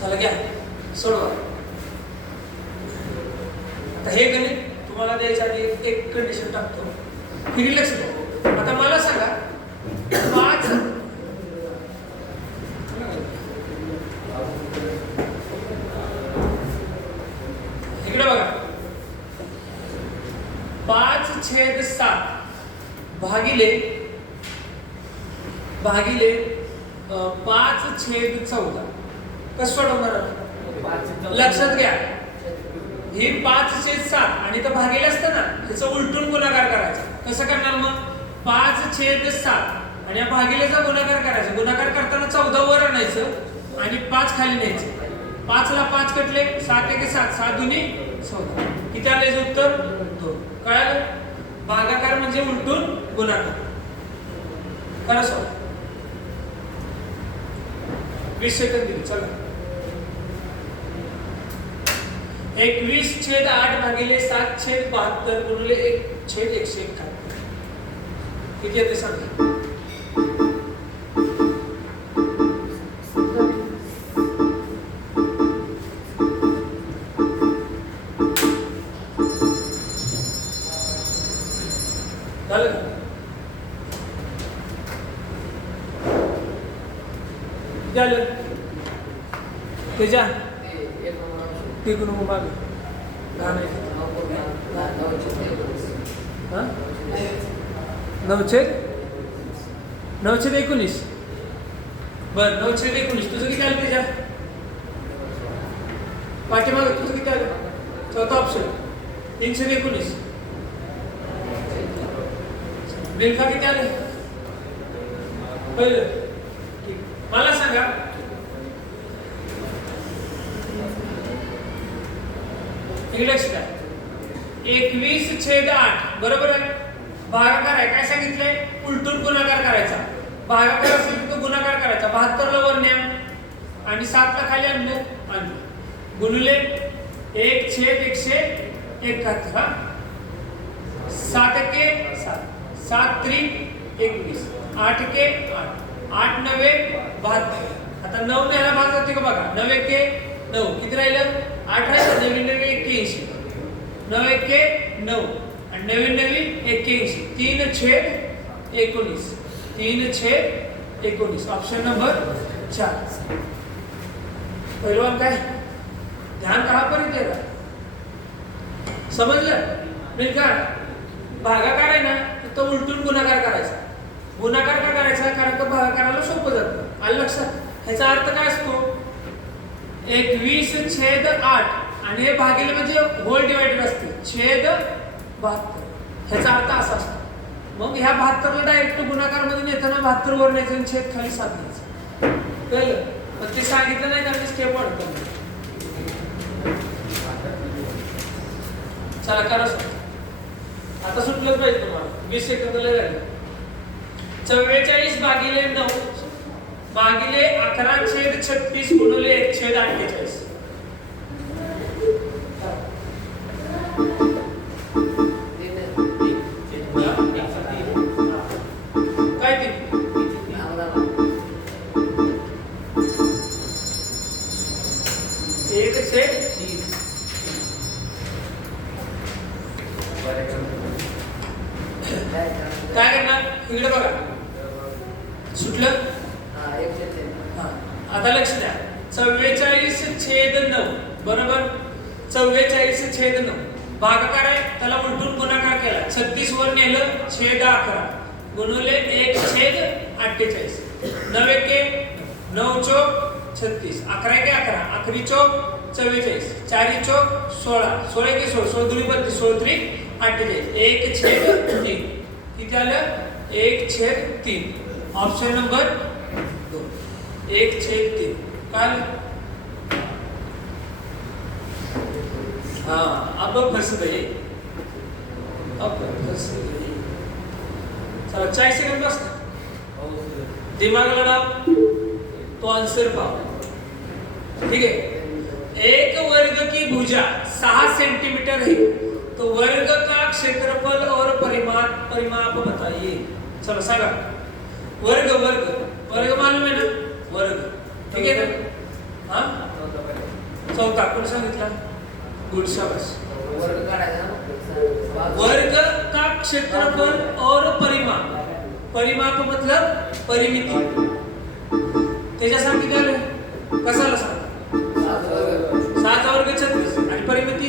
चला घ्या सोडवा आता हे गणित तुम्हाला द्यायच्या आधी एक कंडिशन टाकतो फिरी लक्ष द्या आता मला सांगा 5 इकडे बघा 5/7 भागिले 5/14 कसं सोडवणार लक्षात घ्या ही 5/7 आणि तर भागिले असतं ना त्याचं उलटून गुणाकार करायचा कसं करणार मग 5/7 आणि या भागिलेचा गुणाकार करायचा गुणाकार करताना 14 वर आणायचं आणि 5 खाली न्यायचं 5 ला 5 कटले 7 1 7 7 दुनी 14 किती आले उत्तर 2 कळालं भागाकार म्हणजे उलटून गुणाकार करा सॉल्व 20 सेकंद दिले चला 21/8 भागिले 7/72 गुणिले 1/101 किती येते सांगा झालं झालं त्याच्या ते गुण माग नऊशे 19 बर 919 तुझं किती आलं त्याच्या पाठीमाग तुझं किती आलं चौथा ऑप्शन 319 बिलका किती आले पहिलं मला सांगा लक्ष द्या 21/8 बरोबर आहे भागाकार आहे काय सांगितलंय उलटून गुणाकार करायचा भागाकार असेल तर गुणाकार करायचा 72 ला वर न्या आणि 7 ला खाली आणलं गुणिले 1/171 हा 7 के 7 7 3 21 8 के 8 8 9 72 आता 9 ने ह्याला भाग जाते का बघा 9 के 9 किती राहिलं 8 राहिलं 9 9 81 9 के 9 आणि 9 9 81 3/19 3/19 ऑप्शन नंबर 4 पहिलवान काय ध्यान कहाँ पर ही तेरा समजलं मिलकर भागाकार आहे ना तो उलटून गुणाकार करायचा गुणाकार का करायचा कारण का भागाकाराला सोपं जातं आलं लक्षात ह्याचा अर्थ काय असतो 21/8 आणि हे भागिले म्हणजे होल डिवाइडेड असते छेद 72 ह्याचा अर्थ असा असतो मग ह्या 72 ला डायरेक्ट गुणाकार मध्ये नेताना 72 वर न्यायचं आणि छेद खाली 7 न्यायचं कळलं पण ते सांगितलं नाही कारण स्टेप वाढतं चला करा आता सुटलंच पाहिजे तुम्हाला 20 सेकंदला झाले 44/9 भागिले 11/36 गुणिले 1/48 काय ते 1/3 काय करणार इकडे बघा सुटलं आता लक्ष द्या 44/9 बरोबर 44/9 भागाकार आहे त्याला उलटून गुणाकार केला 36 वर नेलं छेद 11 गुणिले 1/48 9 के 9 चौक 36 11 के 11 11 चौक 44 4 चौक 16 16 के 16 16 दुनी 32 16 त्रिक 48 1/3 किती आलं 1/3 ऑप्शन नंबर 2 1/3 काय हाँ अब फंस गए चलो 40 सेकंड बस दिमाग लड़ाओ तो आंसर पाओ ठीक है एक वर्ग की भुजा 6 सेंटीमीटर है तो वर्ग का क्षेत्रफल और परिमाप बताइए चलो सांगा वर्ग वर्ग वर्ग मालूम है ना वर्ग ठीक है ना हाँ चौथा कोण सांगितला गुड शाबाश वर्ग का क्षेत्रफल और परिमाप परिमाप मतलब परिमिती त्याच्यासाठी काय आलं कशाला सांग 7 वर्ग 36 आणि परिमिती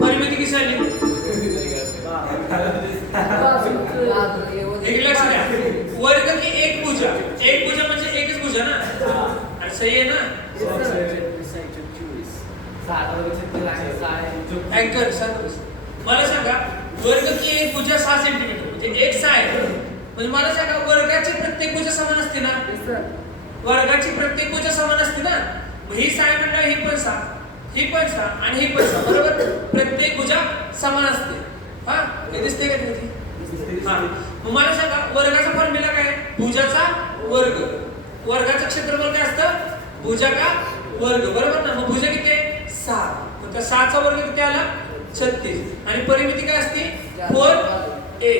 परिमिती किती आली एक लक्ष द्या वर्ग की एक भुजा म्हणजे एकच भुजा ना आणि सही आहे ना अँकर मला सांगा वर्ग की एक भुजा 6 सेंटीमीटर म्हणजे एक 6 आहे म्हणजे मला सांगा वर्गाची प्रत्येक भुजा समान असते ना वर्गाची प्रत्येक भुजा समान असते ना ही 6 म्हणजे ही पण 6 ही पण 6 आणि ही पण 6 बरोबर प्रत्येक भुजा समान असते हा हे दिसते का तुम्ही हा मग मला सांगा वर्गाचा फॉर्म्युला काय भुजाचा वर्ग वर्गाचं क्षेत्रफल काय असतं भुजा का वर्ग बरोबर ना मग भुजा किती आहे 6 तर त्या 6 चा वर्ग किती आला 36 आणि परिमिती काय असते 4a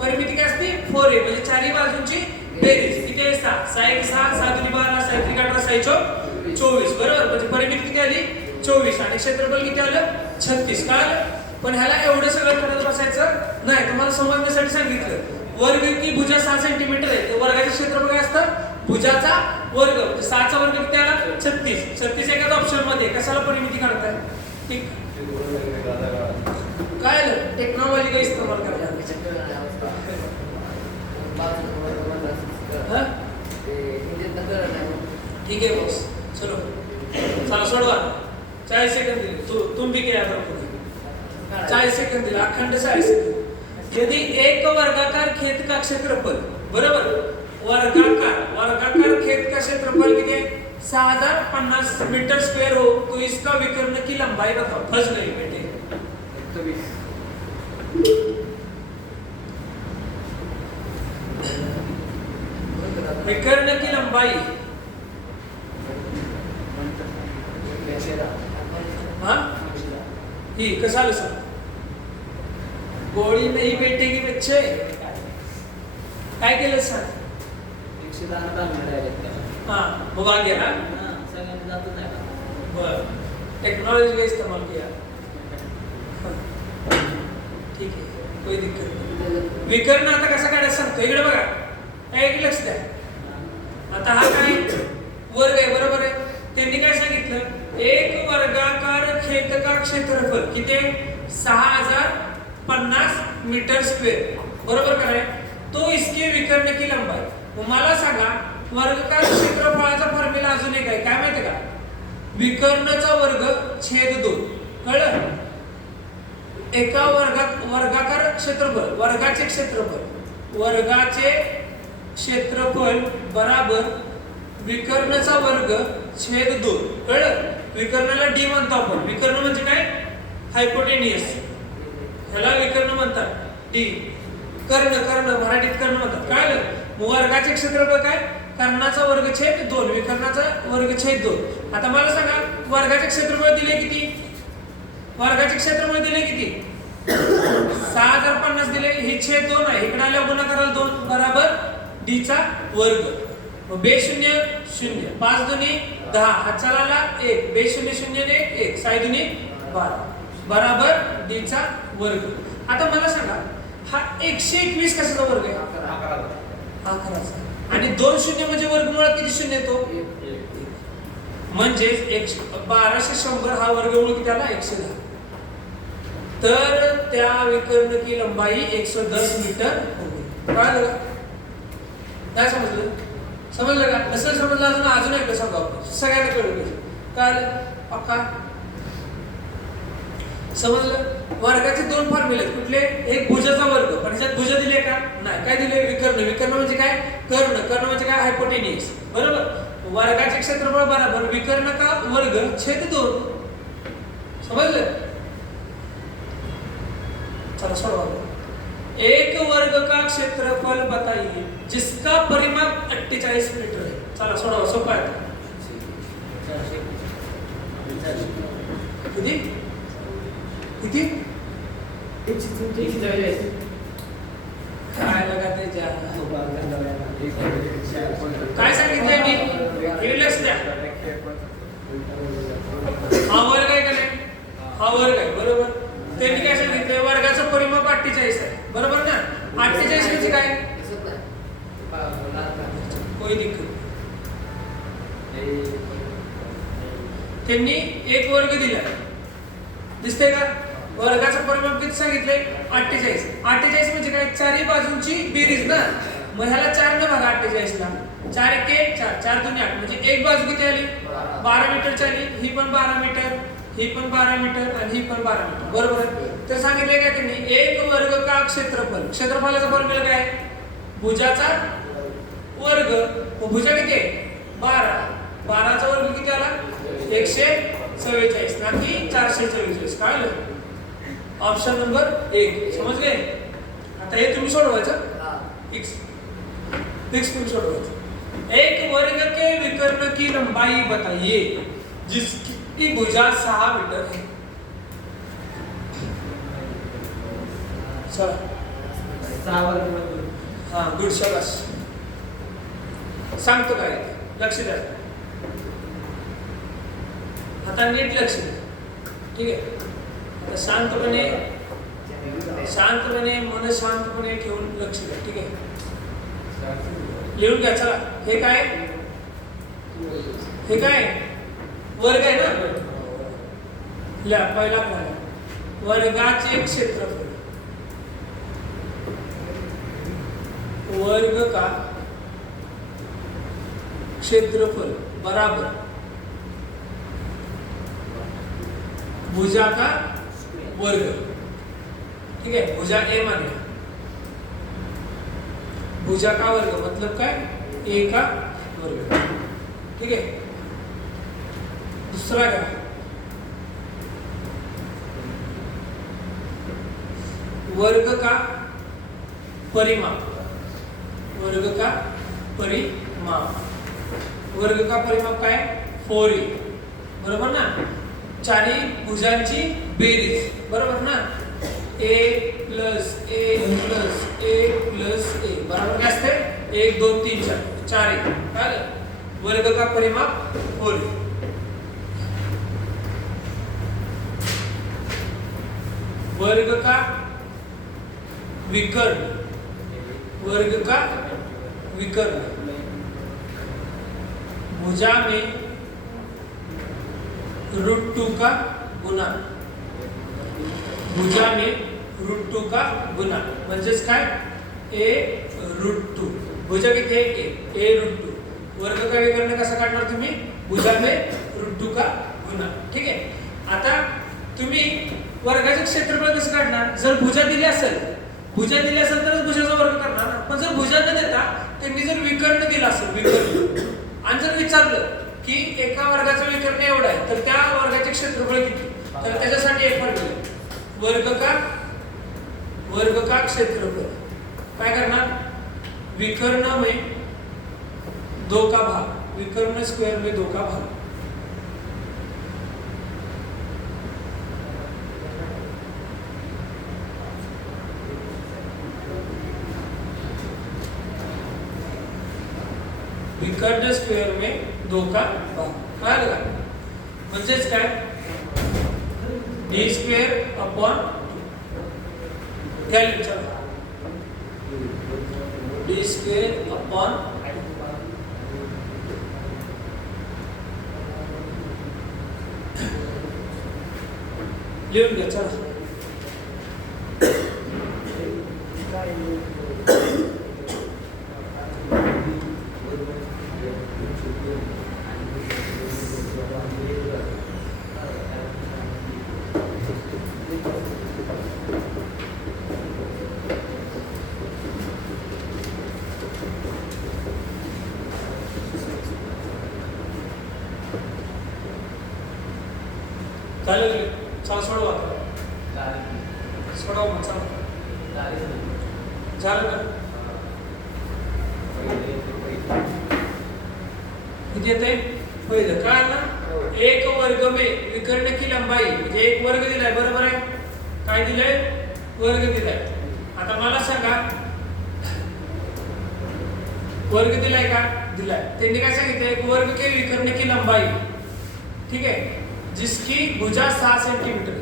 परिमिती काय असते 4a म्हणजे चारही बाजूंची बेरीज किती आहे 6 6 1 6 7 2 12 6 3 18 6 24 बरोबर म्हणजे परिमिती किती आली 24 आणि क्षेत्रफल किती आलं 36 काय आलं पण ह्याला एवढं सगळं करत बसायचं नाही तुम्हाला समजण्यासाठी सांगितलं वर्ग की भुजा 6 सेंटीमीटर आहे तर वर्गाचे क्षेत्रफल काय असतं भुजाचा वर्ग म्हणजे 6 चा वर्ग किती आला 36 36 एकाच ऑप्शन मध्ये कशाला परिमिती काढताय ठीक काय टेक्नॉलॉजी का इस्तेमाल करताय हां ठीक है बॉस चलो चला सोडवा 40 सेकंड दिले तुम भी क्या याद रखोगे 40 सेकंड दिले अखंड 40 सेकंड यदि एक वर्गाकार खेत का क्षेत्रफल बरोबर वर्गाकार खेत का क्षेत्रफल किती है 6050 मीटर स्क्वायर हो तो इसका विकर्ण की लंबाई बताओ फंस गई बेटे विकर्ण की लंबाई हाँ ही कशाला सांग गोळी नाही भेटेगी बच्चे काय केलं सांग हाँ मग आ गया ना बर टेक्नोलॉजी का इस्तेमाल किया ठीक है कोई दिक्कत नहीं विकर्ण आता कसा काढायचं सांगतो इकडे बघा एक लक्ष द्या आता हा काय वर्ग आहे बरोबर आहे त्यांनी काय सांगितलं एक वर्गाकार खेत का क्षेत्रफल किती 6050 मीटर स्क्वेअर बरोबर काय तो इसके विकर्ण की लंबाई मला सांगा वर्गाकार क्षेत्रफळाचा फॉर्म्युला अजून एक आहे काय माहिती का विकर्णचा वर्ग छेद 2 कळलं एका वर्गाकार क्षेत्रफल वर्गाचे क्षेत्रफल बराबर विकर्णचा वर्ग छेद 2 कळलं विकर्णाला डी म्हणतो आपण विकर्ण म्हणजे काय हायपोटेनियस ह्याला विकर्ण म्हणतात डी कर्ण मराठीत कर्ण म्हणतात कळलं वर्गाचे क्षेत्रफळ काय कर्णाचा वर्ग छेद 2 विकर्णाचा वर्ग छेद 2 आता मला सांगा वर्गाचे क्षेत्रफळ दिले किती वर्गाचे क्षेत्रफळ दिले किती 6050 दिले हे छेद 2 आहे इकडे आल्यावर गुणाकाराला 2 बराबर d चा वर्ग मग बे 0 0 5 दुनी 10 हाताला 1 बे 0 0 ने 1 6 दुनी 12 बराबर d चा वर्ग आता मला सांगा हा 121 कशाचा वर्ग आहे 11 आणि 2 शून्य म्हणजे वर्गमूळात किती शून्य येतो म्हणजे 1200 हा वर्गमूळ किती आला 110 तर त्या विकर्ण की लंबाई 110 मीटर होगी कळलं काय समजलं का नसेल समजलं अजून एकदा सांगा आपण सगळ्यांना कळलं काय पक्का समजलं. वर्गाचे दोन फॉर्म्युले आहेत कुठले, एक भुजाचा वर्ग पण ह्याच्यात भुज दिले का नाही, काय दिले विकर्ण. विकर्ण म्हणजे काय, कर्ण. कर्ण म्हणजे काय, हायपोटेनियस. बरोबर. वर्गाचे क्षेत्रफळ बरोबर विकर्ण का वर्ग छेद 2. समजलं. चला सोडवा. एक वर्ग का क्षेत्रफल बताइए जिसका परिमाप 48 मीटर है. चला सोडवा, सोपा आहे. किती किती काय लगा त्याच्या काय सांगितलंय मी, हे लक्ष द्या. हा वर्ग आहे का नाही, हा वर्ग आहे. बरोबर. त्यांनी काय सांगितलंय, वर्गाचं परिमाप 48 आहे. बरोबर ना. 48 म्हणजे काय, कोई दिक्कत. त्यांनी एक वर्ग दिला, दिसतंय का. वर्गाचं परिमाप किती सांगितलंय, 48. 48 म्हणजे काय, चारही बाजूंची बेरीज ना. मग ह्याला 4 न भागा 48 ला. 4 1 4 4 2 8 म्हणजे एक बाजू किती आली, 12 मीटर आली. ही पण 12 मीटर, ही पण 12 मीटर आणि ही पण 12 मीटर. बरोबर आहे. तर सांगितलंय काय त्यांनी, एक वर्ग का क्षेत्रफल. क्षेत्रफलाचा फॉर्म्युला काय, भुजाचा वर्ग. भुजा किती आहे, 12. 12चा वर्ग किती आला, 144 ना की 444. कळलं. Option number 1. समजले. आता हे तुम्ही सोडवायचं, फिक्स फिक्स तुम्ही सोडवायचं. एक वर्ग के विकर्ण की लंबाई बताइए जिसकी भुजा 6 मीटर है. चला. 6 वर्ग. हाँ गुड, शाबास. सांगतो काय, लक्ष द्या. आता नीट लक्ष द्या. ठीक आहे. आता शांतपणे मन शांतपणे ठेवून लक्ष द्या. ठीक आहे. लिहून घ्या. चला. हे काय, हे काय वर्ग आहे ना. लिहा पहिला प्रकार, वर्गाचे क्षेत्रफळ. वर्ग का क्षेत्रफल बराबर भुजा का वर्ग. ठीक है. भुजा ए माने, भुजा का वर्ग मतलब काय, ए का वर्ग. ठीक है. दूसरा क्या, वर्ग का परिमाप. वर्ग का परिमाप. वर्ग का परिमाप काय, 4a. बरोबर ना. चारी भुजांची बेरीज. बरोबर ना. a plus a plus a plus a बराबर काय असते, 1 2 3 4 4a. काय वर्ग का परिमाप 4a. वर्ग का विकर्ण. वर्ग का विकर्ण. भुजा में √2 का गुणा. भुजा में √2 का गुणा म्हणजेच काय, a√2. भुजा किती आहे, a√2. वर्ग का विकर्ण कसा काढणार तुम्ही, भुजा में √2 का गुणा. ठीक आहे. आता तुम्ही वर्गाचे क्षेत्रफळ कसं काढणार, जर भुजा दिली असेल, भुजा दिली असेल तरच भुजाचा वर्ग करणार ना. पण जर भुजा न देता त्यांनी जर विकर्ण दिला असेल, विकर्ण, आणि जर विचारलं की एका वर्गाचं विकर्ण एवढं आहे तर त्या वर्गाचे क्षेत्रफळ किती, तर त्याच्यासाठी एक फॉर्म्युला, वर्ग का क्षेत्रफळ. काय करणार, विकर्ण में 2 का भाग, विकर्ण स्क्वायर में 2 का भाग. विकर्ण स्क्वेअर में 2 का भाग. काय लगा म्हणजेच काय, d² अपॉन क्या लिखा, d² अपॉन लिहून घ्या. चला. चला सोडवा सोडवा मग चला झालं ना किती येते पहिलं काय ना एक वर्ग में विकर्ण की लंबाई म्हणजे एक वर्ग दिलाय बरोबर आहे काय दिलंय वर्ग दिलाय आता मला सांगा वर्ग दिलाय का दिलाय त्यांनी काय सांगितलं एक वर्ग के विकर्ण की लंबाई ठीक आहे जिसकी भुजा 6 सेंटीमीटर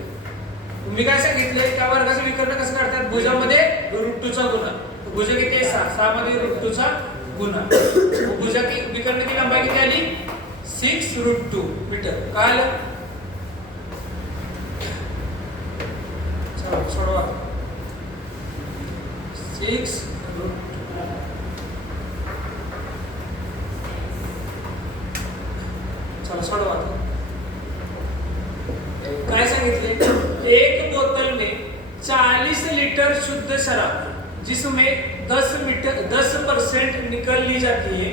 तुम्ही काय सांगितलंय त्या वर्गाचं विकर्ण कसं काढतात भुजामध्ये √2 चा गुणा भुजा किती आहे 6 मध्ये √2 चा गुणा भुजा की विकर्ण की लंबाई किती आली 6√2 मीटर काय आलं चला सोडवा 6√2 चला सोडवा काय सांगितले एक बोतल में 40 लीटर शुद्ध शराब जिसमें 10% निकल ली जाती है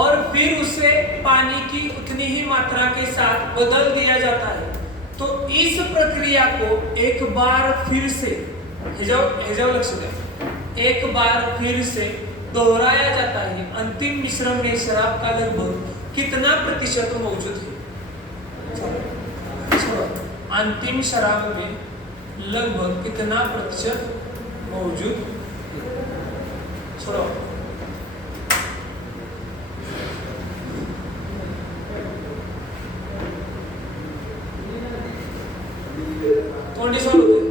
और फिर उसे पानी की उतनी ही मात्रा के साथ बदल दिया जाता है तो इस प्रक्रिया को एक बार फिर से लक्ष्य दें एक बार फिर से दोहराया जाता है अंतिम मिश्रण में शराब का लगभग कितना प्रतिशत मौजूद है अंतिम शराब में लगभग कितना प्रतिशत मौजूद छोड़ो तोंडी सॉल्व होते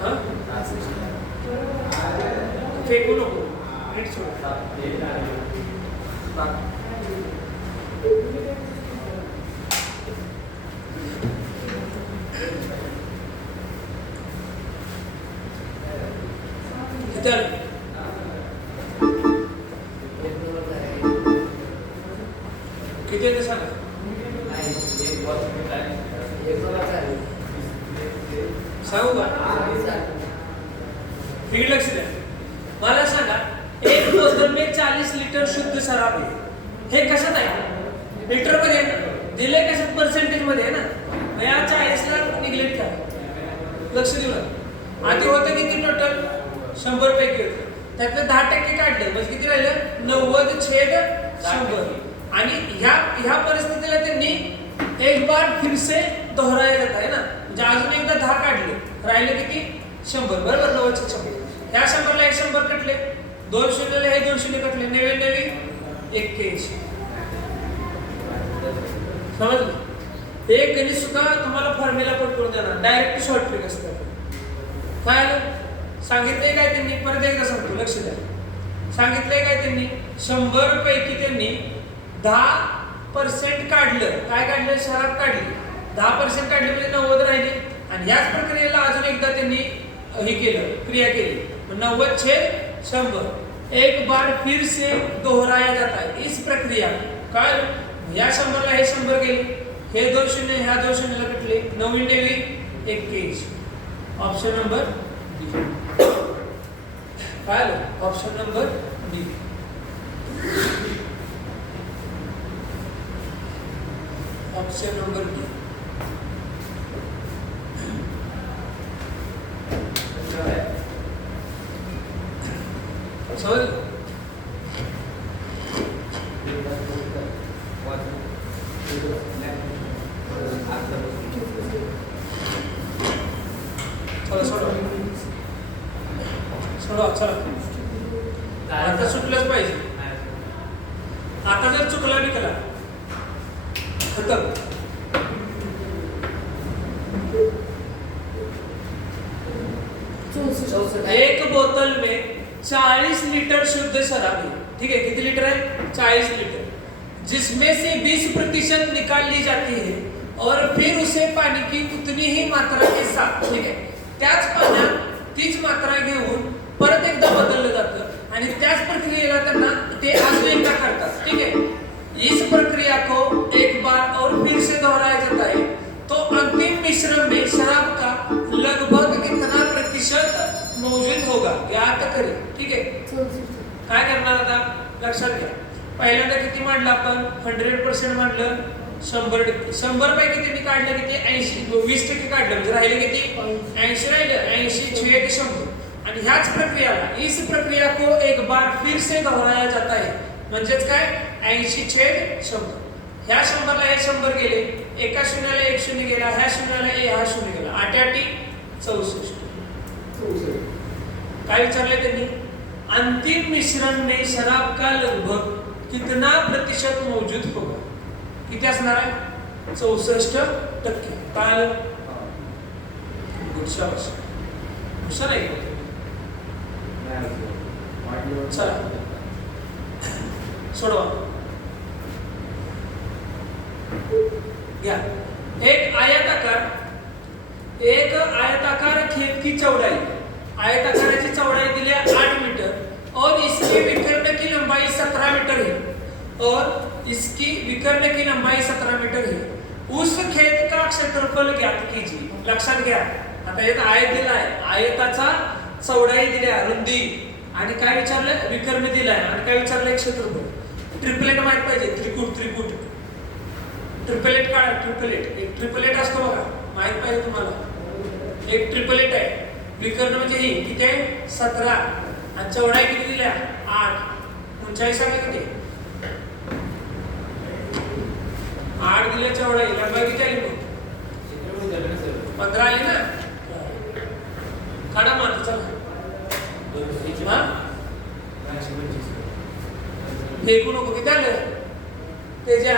हाँ फेकू नको नीट सोड किती आलं किती येते सांगा सांगू का फिर लक्ष द्या मला सांगा एक बोतल में 40 लीटर शुद्ध शराब आहे हे कशात आहे लिटर मध्ये दिले कशात पर्सेंटेज मध्ये आहे ना या 40 ला निग्लेक्ट करा लक्ष देऊ नका आधी होतं किती टोटल 100 पैकी होतं त्यातलं 10% काढलं म्हणजे किती राहिलं 90/100 आणि ह्या परिस्थितीला त्यांनी एक बार फिर से दोहराया जात आहे ना म्हणजे अजून एकदा 10 काढले राहिले किती 100 बरोबर 90/100 ह्या 100 ला 100 कटले 200 ला हे 200 कटले 99 समजलं हे गणित सुद्धा तुम्हाला फॉर्म्युला पण करून देणार डायरेक्ट शॉर्ट ट्रिक असतं काय आलं सांगितलंय काय त्यांनी परत एकदा सांगतो लक्ष द्या सांगितलंय काय त्यांनी 100 पैकी त्यांनी 10% काढलं काय काढलं शराब काढली 10% काढली म्हणजे 90 राहिली आणि याच प्रक्रियेला अजून एकदा त्यांनी हे केलं क्रिया केली 90/100 एक बार फिर से दोहराया जाता है इस प्रक्रिया काय या 100 ला हे 100 गेले हे 200 ह्या 200 ला कटले 99 ऑप्शन नंबर डी काय आलं option number D option number D समझ चला सोडवा चला आता सुटलंच पाहिजे आता जर चुकला निकला खतम एक बोतल में 40 लीटर शुद्ध शराब है ठीक है कितनी लीटर है 40 लीटर जिसमें से 20% निकाल ली जाती है और फिर उसे पानी की उतनी ही मात्रा के साथ ठीक है त्याच पाण्यात तीच मात्रा घेऊन परत एकदा बदललं जातं आणि त्याच प्रक्रियेला त्यांना ते अजून एकदा करतात ठीक है इस प्रक्रिया को एक बार और फिर से दोहराया जाता है तो अंतिम मिश्रण में शराब का लगभग कितना प्रतिशत मौजूद होगा याद करें ठीक है काय करणार आता लक्षात घ्या पहिल्यांदा किती मांडलं आपण 100% मांडलं 100%. 100 पैकी त्यांनी काढलं किती 80, 20% काढलं म्हणजे राहिलं किती 80 राहिलं. 80 छेद 100. आणि ह्याच प्रक्रियाला इस प्रक्रिया को एक बार फिर से दोहराया जाता है. म्हणजेच काय 80 छेद 100. ह्या 100ला हे 100 गेले, एका शून्याला एक शून्य गेला, ह्या शून्याला हा शून्य गेला. 8 8 64. काय विचारले त्यांनी? अंतिम मिश्रण में शराब का लगभग कितना प्रतिशत मौजूद होगा? किती असणार आहे? 64%. काय शाबाश, हुशार आहे. चला सोडवा. घ्या एक आयताकार खेत की चौड़ाई. आयताकाराची चौड़ाई दिली 8 मीटर और इसके विकर्ण की लंबाई 17 मीटर है. और इसकी विकर्ण की लंबाई 17 मीटर है. उस खेत का क्षेत्रफल ज्ञात कीजिए. लक्षात घ्या, आता यात आयत दिला आहे, आयताचा चौड़ाई दिली आहे, रुंदी, आणि काय विचारलं? विकर्ण दिलाय, आणि काय विचारलं? क्षेत्रफल. ट्रिपलेट माहित पाहिजे. त्रिकूट ट्रिपलेट काढा. एक ट्रिपलेट असतो बघा, माहित पाहिजे तुम्हाला. एक ट्रिपलेट आहे. विकर्ण म्हणजे ही किती आहे? 17. आणि चौड़ाई किती दिल्या? 8. उंचाई सांगा किती? 8 दिल्या चौड़ाई. लंबाई किती आली मग? 15 आली ना. काढा मात्र. चला फेकू नको. किती आलं? त्याच्या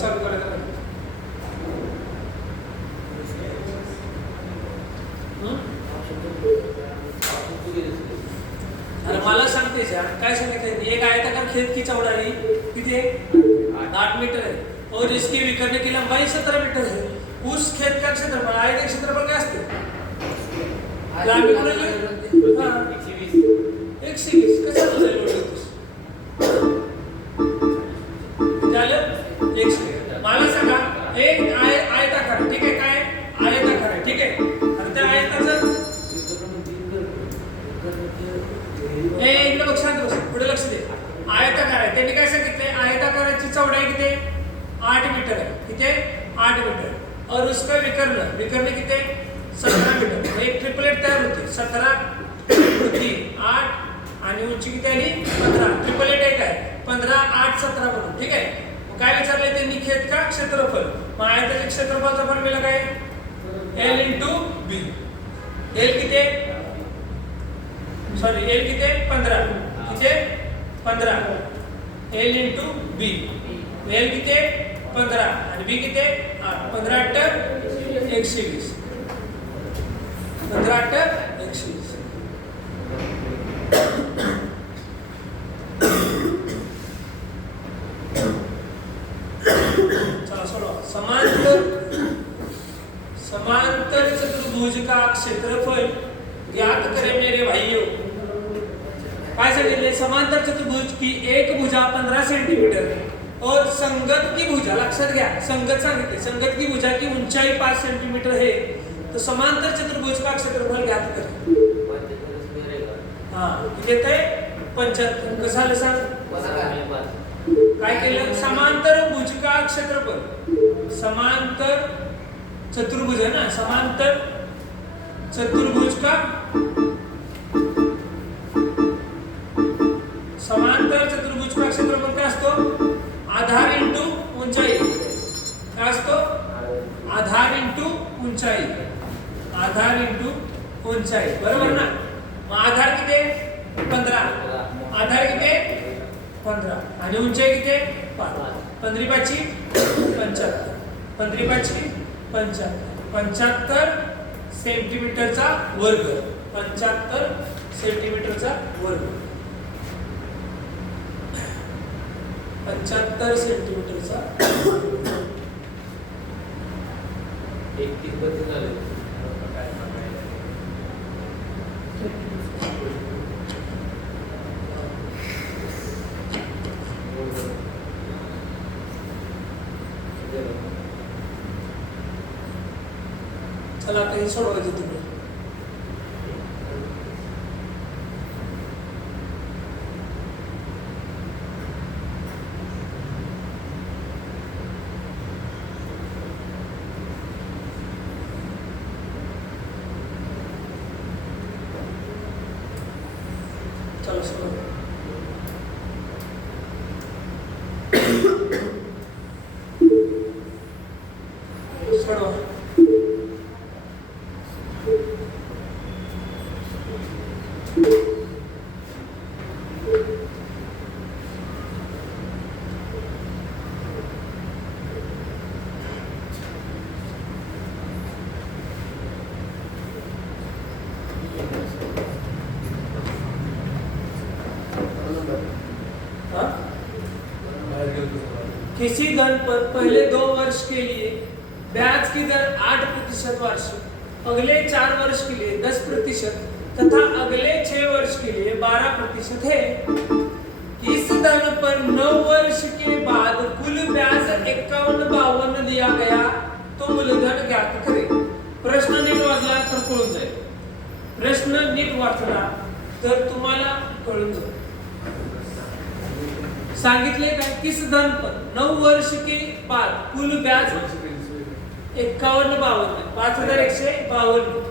चालू करायचं. अरे मला सांगते काय सांगितलं? एक आयताकार खेत की चौड़ाई किती आहे? 8 मीटर है और इसके विकर्ण की लंबाई 17 मीटर है. उस खेत का क्षेत्रफल, आयत का क्षेत्रफल काय असते? 120. कसं झालं? 120. मला सांगा एक आयताकार, ठीक आहे, काय आयताकार आहे, ठीक आहे, आणि त्या आयताचं इकडे बघ, शांत बस, पुढे लक्ष दे. आयताकार आहे, त्यांनी काय सांगितलंय? आयताकाराची चौड़ाई किती? 8 मीटर आहे. किती आहे? 8 मीटर. और उसका विकर्ण किती आहे? 17 मीटर. एक ट्रिपलेट तयार होते. 17 होती 8 आणि उंची किती आली? 15. ट्रिपलेट आहे काय? 15 8 17 म्हणून, ठीक आहे. काय विचारले त्यांनी? खेत का क्षेत्रफल. मग आयताच्या क्षेत्रफळाचा फॉर्म्युला काय? L × B. L किती आहे? सॉरी, L किती आहे? 15. किती आहे? 15. L × B. L किती आहे? 15 आणि B किती आहे? 8. 15 8 120. 15 8 120. चला सोडवा. समांतर चतुर्भुज का क्षेत्रफल ज्ञात करें मेरे भाइयों. काय सांगितले? समांतर चतुर्भुज की एक भुजा 15 सेंटीमीटर और संगत की भुजा, लक्षात घ्या, संगत सांगितले, संगत की भुजा की ऊंचाई 5 सेंटीमीटर है. तो समांतर चतुर्भुज का क्षेत्रफल ज्ञात करें. किती येतंय? 75. कसं आलं सांग? काय केलं? समांतर भुज का क्षेत्रफल, समांतर चतुर्भुज है ना, समांतर चतुर्भुज का, समांतर चतुर्भुज का क्षेत्रफल काय असतो? आधार इंटू ऊंचाई. काय असतो? आधार इंटू ऊंचाई. आधार इंटू ऊंचाई, बरोबर ना. मग आधार किती आहे? 15. आधार किती आहे? 15 आणि ऊंचाई किती आहे? 5. 15 5 75. 15 5 75. 75 सेंटीमीटरचा वर्ग. 75 सेंटीमीटरचा वर्ग. 75 सेंटीमीटरचा एक 30 झाले. चला आता हे सोडवायचं तुम्ही. किसी धन पर पहले 2 वर्ष के लिए ब्याज की दर 8% वार्षिक, अगले 4 वर्ष के लिए 10% तथा अगले 6 वर्ष के लिए 12% है। इस धन पर 9 वर्ष के बाद कुल ब्याज 51-52 दिया गया तो मूलधन ज्ञात करें। प्रश्न नीट वाचला तर कळून जाईल, प्रश्न नीट वाचला तर तुम्हाला कळून जाईल। सांगितले का किस धन पर 9 वर्ष के बाद कुल ब्याज 51-52 5152।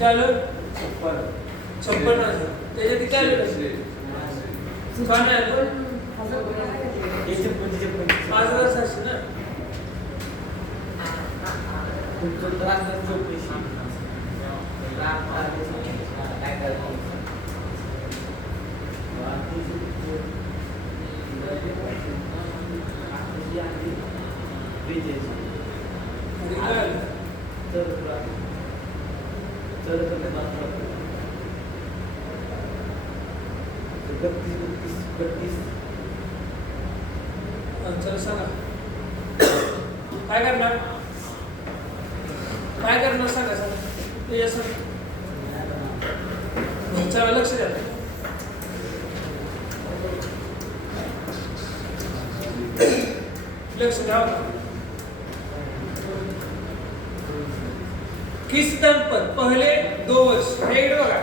चलो 56,000 त्याच्यात काय लिहिलं? काय नाही आलं? 5,700 ना? चला सांगा काय करणार, काय करणार सांगा सांगा चला लक्ष द्या। लक्ष द्या। किस दर पर पहले 2 वर्ष, हे बघा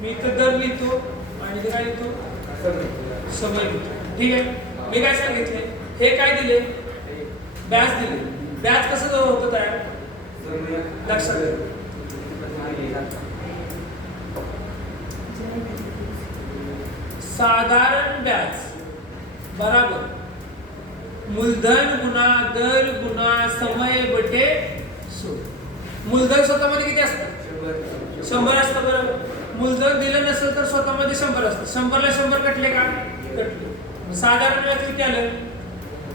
मी इथं दर लिहितो आणि ते काय लिहितो समय लिहितो, ठीक आहे। मी काय सांगितले, हे काय दिले, ब्याज दिले। ब्याज कसं होतं तयार लक्षात घ्या। साधारण ब्याज बराबर मूलधन गुणा दर गुणा समय बटे सूद। मूलधन स्वतःमध्ये किती असतं? 100 असतं बरोबर। मूलधन दिलं नसेल तर स्वतःमध्ये 100 असतं। 100ला 100 कटले का? कटले। साधारण व्याज किती आलं?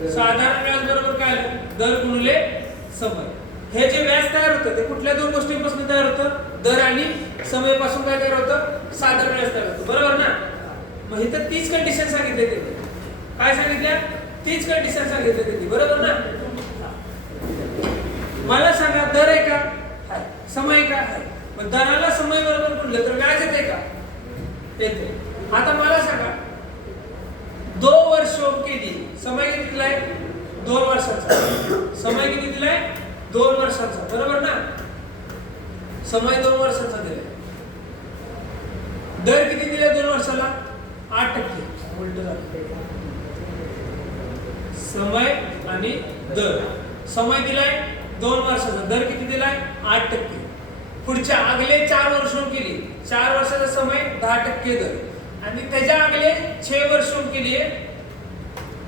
साधारण व्याज बरोबर काय आलं? दर गुणिले समय। हे जे व्याज तयार होतं ते कुठल्या 2 गोष्टींपासून तयार होतं? दर आणि समय पासून काय तयार होतं? साधारण व्याज तयार होतं, बरोबर ना? मग इथं तीच कंडिशन सांगितली ते, काय सांगितल्या? तीच कंडिशन सांगितली ते, बरोबर ना? मला सांगा दर आहे का? आहे। समय का? आहे। पण दराला समय बरोबर गुणलं तर व्याज येते का? येते। आता मला सांगा 2 वर्षों के लिए समय किती दिलाय? 2 वर्षाचा। समय किती दिलाय? 2 वर्षाचा, बरोबर ना? समय 2 वर्षाचा दिलाय। दर किती दिलाय 2 वर्षाला? 8%। उलट झालं, समय आणि दर। समय दिलाय 2 वर्षाचा, दर किती दिलाय? 8%। पुढच्या अगले 4 वर्षों के लिए 4 वर्षाचा समय 10% दर आणि त्याच्या अगले 6 वर्षों के लिए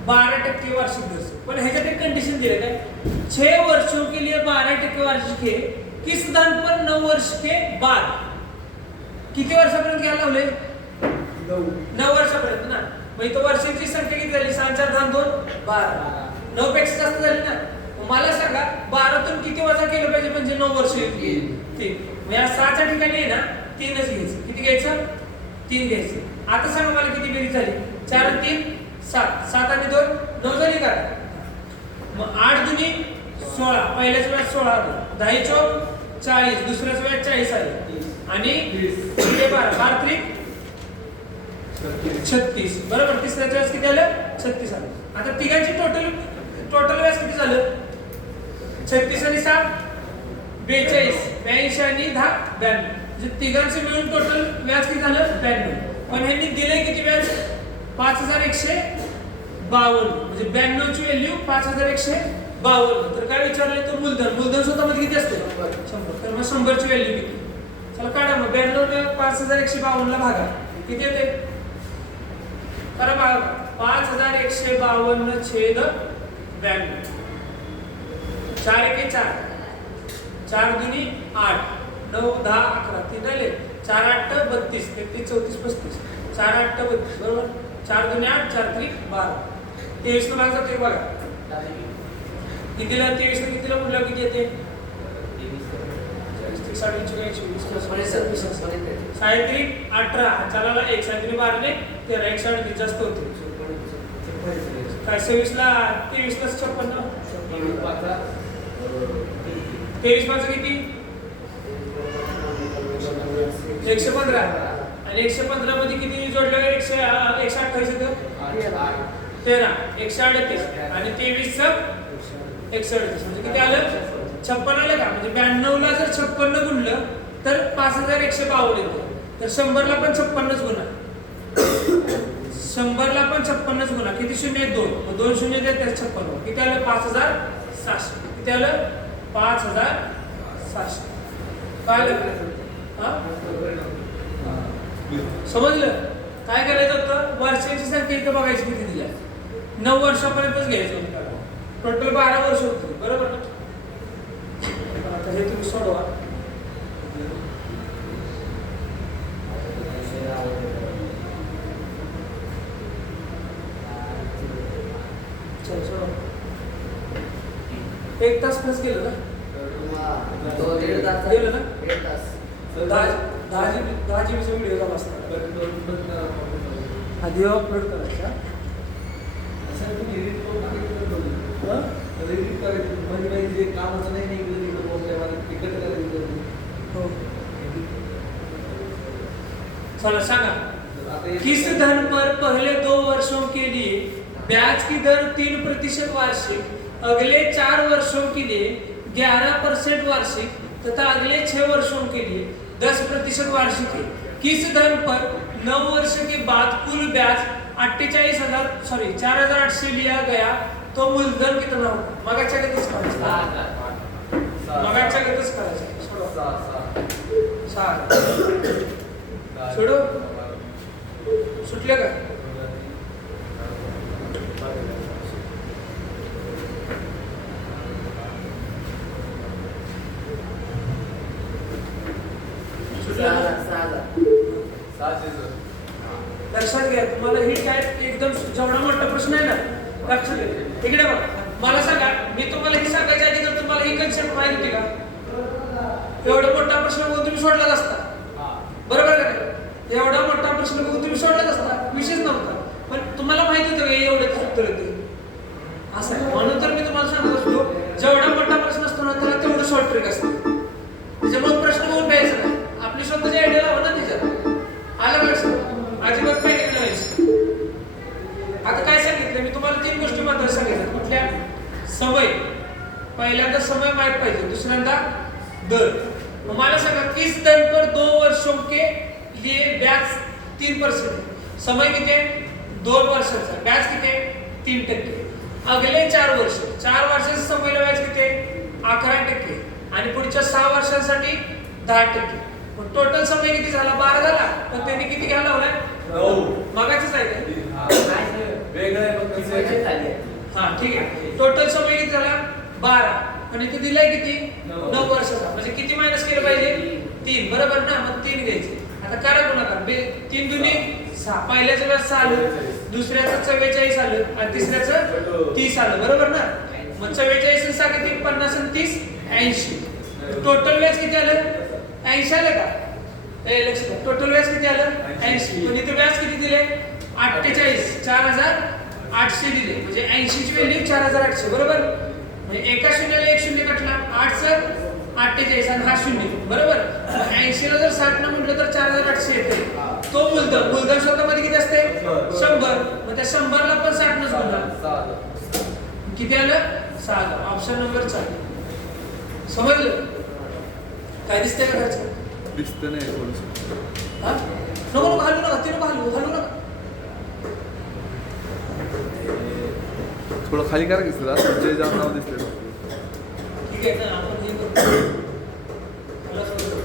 12% वार्षिक दर। पण ह्याच्यात एक कंडिशन दिले काय? 6 वर्षों के लिए 12% वार्षिक है, किस धन पर 9 वर्ष के बाद। किती वर्षापर्यंत घ्यायला लावले? 9 वर्षापर्यंत ना। मग इथं वर्षांची संख्या किती झाली? 6 4 10 2 12। 9 पेक्षा जास्त झाली ना। मला सांगा 12 तून किती वजा केलं पाहिजे म्हणजे 9 वर्ष येईल? 3। मग या 6च्या ठिकाणी आहे ना 3च घ्यायचं। किती घ्यायचं? 3 घ्यायचं। आता सांगा मला किती बेरीज झाली? 4 आणि 3 7, 7 आणि 2 9 झाली का? मग 8 दुनी 16, पहिल्याच वेळेस 16 आलं, 10 चौक 40, दुसऱ्याच वेळेस 40 आले आणि 12 12 3 36, बरोबर। तिसऱ्याच वेळेस किती आलं? 36 आलं। आता तिघांची टोटल व्याज किती झालं? 36 आणि 7 42, 82 आणि 10 92, म्हणजे तिघांचे मिळून टोटल व्याज किती झालं? 92। पण ह्यांनी दिले किती व्याज? 5110 म्हणजे 92 ची व्हॅल्यू 5152. तर काय विचारलंय तो मूलधन स्वतःमध्ये किती असते 100. तर मग 100 ची व्हॅल्यू किती? चला काढा मग 92 ने 5152 ला भागा किती येते? करा भाग 5152 छेद 92. 4 एके 4 4 दुनी 8 9 10 11 3 राहिले 4 8 32 33 34 35 4 8 32 बरोबर 4 दुनी 8 4 3 12 23 भाग जाते बघा कितीला 23 ने कितीला म्हटलं किती येते 18 चला 1 सायत्री 12 ने 13 138 जास्त होते काय 26 ला 23 ला 56 23 पाच किती 115 आणि 115 मध्ये किती जोडलं 128 येतं 13 138 आणि 23 च 138 म्हणजे किती आलं 56 आलं का म्हणजे 92 ला जर 56 गुणलं तर 5152 येतं. तर 100 ला पण 56 गुणा 100 ला पण 56 गुणा किती शून्य आहेत 2 मग 2 शून्य देतात 56 किती आलं 5600 किती आलं 5600 काय आलं समजलं काय करायचं होतं वर्षाची संख्या इथं बघायची किती दिल्या 9 वर्षापर्यंतच घ्यायचं होतं टोटल 12 वर्ष होती बरोबर आता हे तुम्ही सोडवा चल सोडवा 1 तास प्लस गेलं ना गेलं ना 1 तास 10 जीबीचा व्हिडिओ झाला असता आधी अपलोड करायचा चला सांगा किस धन पर पहले 2 वर्षों के लिए ब्याज की दर 3% वार्षिक अगले 4 वर्षों के लिए 11% वार्षिक तथा अगले 6 वर्षों के लिए 10% वार्षिक है किस धन पर 9 वर्ष के बाद कुल ब्याज 4800 लिया गया तो मूलधन कितना होगा मगाच्या गतीच करायचं मगाच्या गतीच करायचं सोडो सुटले का लक्षात घ्या तुम्हाला ही काय एकदम जेवढा मोठा प्रश्न आहे ना लक्षात घ्या इकडे बघा मला सांगा मी तुम्हाला ही सांगायच्या आधी तर तुम्हाला ही कन्सेप्ट माहिती होती का एवढा मोठा प्रश्न बघून तुम्ही सोडलाच असता बरोबर का नाही एवढा मोठा प्रश्न बघून तुम्ही सोडलाच असता विशेष नव्हता पण तुम्हाला माहिती होतं का एवढं उत्तर येते असं आहे म्हणून तर मी तुम्हाला सांगत असतो जेवढा मोठा प्रश्न असतो ना त्याला तेवढं शॉर्ट ट्रिक असतं त्याच्यामुळे प्रश्न बघून प्यायचा नाही आपली स्वतःची आयडिया लावा ना त्याच्यात आलं लक्षात अजिबात पॅनिक नाही आता काय सांगितलं मी तुम्हाला 3 गोष्टी महत्त्वाच्या सांगितल्या कुठल्या समय पहिल्यांदा समय माहित पाहिजे दुसऱ्यांदा दर मला सांगा किस दर पर 2 वर्षों के लिए ब्याज 3% समय किती आहे 2 वर्षाचा ब्याज किती आहे 3% अगले 4 वर्ष 4 वर्षाचा समयला व्याज किती आहे 11% आणि पुढच्या 6 वर्षांसाठी 10% मग टोटल समय किती झाला 12 झाला पण त्यांनी किती घ्यायला लावलाय 9 मागायचंच आहे का वेगळं आहे पण किती झाली हां ठीक आहे टोटल समय किती झाला 12 पण इथे दिलाय किती 9 वर्षाचा म्हणजे किती मायनस केलं पाहिजे 3 बरोबर ना मग 3 घ्यायचे आता करा गुणाकार 3 दुनी 6 पहिल्याचं व्याज 6 आलं दुसऱ्याचं 44 आलं आणि तिसऱ्याचं 30 आलं बरोबर ना मग 44 आणि 6 किती 50 आणि 30 80 टोटल व्याज किती आलं 80 आलं का ए लक्ष द्या टोटल व्याज किती आलं 80 पण इथे व्याज किती दिले 48 4800 दिले म्हणजे 80 ची व्हॅल्यू 4800 बरोबर म्हणजे एका शून्याला एक शून्य कटला 8 सर 48 आणि हा शून्य बरोबर 80 ला जर 60 न म्हटलं तर 4800 येते तो मूलधन स्वतःमध्ये किती असते 100 मग त्या 100 ला पण 60 नच गुणला किती आलं 6 ऑप्शन नंबर 4 समजलं काय दिसतंय का घरचं दिसतं नाही थोडंसं हा नको नको हलू नका ते नको हलू नका थोडं खाली करा की सर असं जे जाऊन नाव दिसलं ठीक आहे ना आपण हे करू. मला सोडू.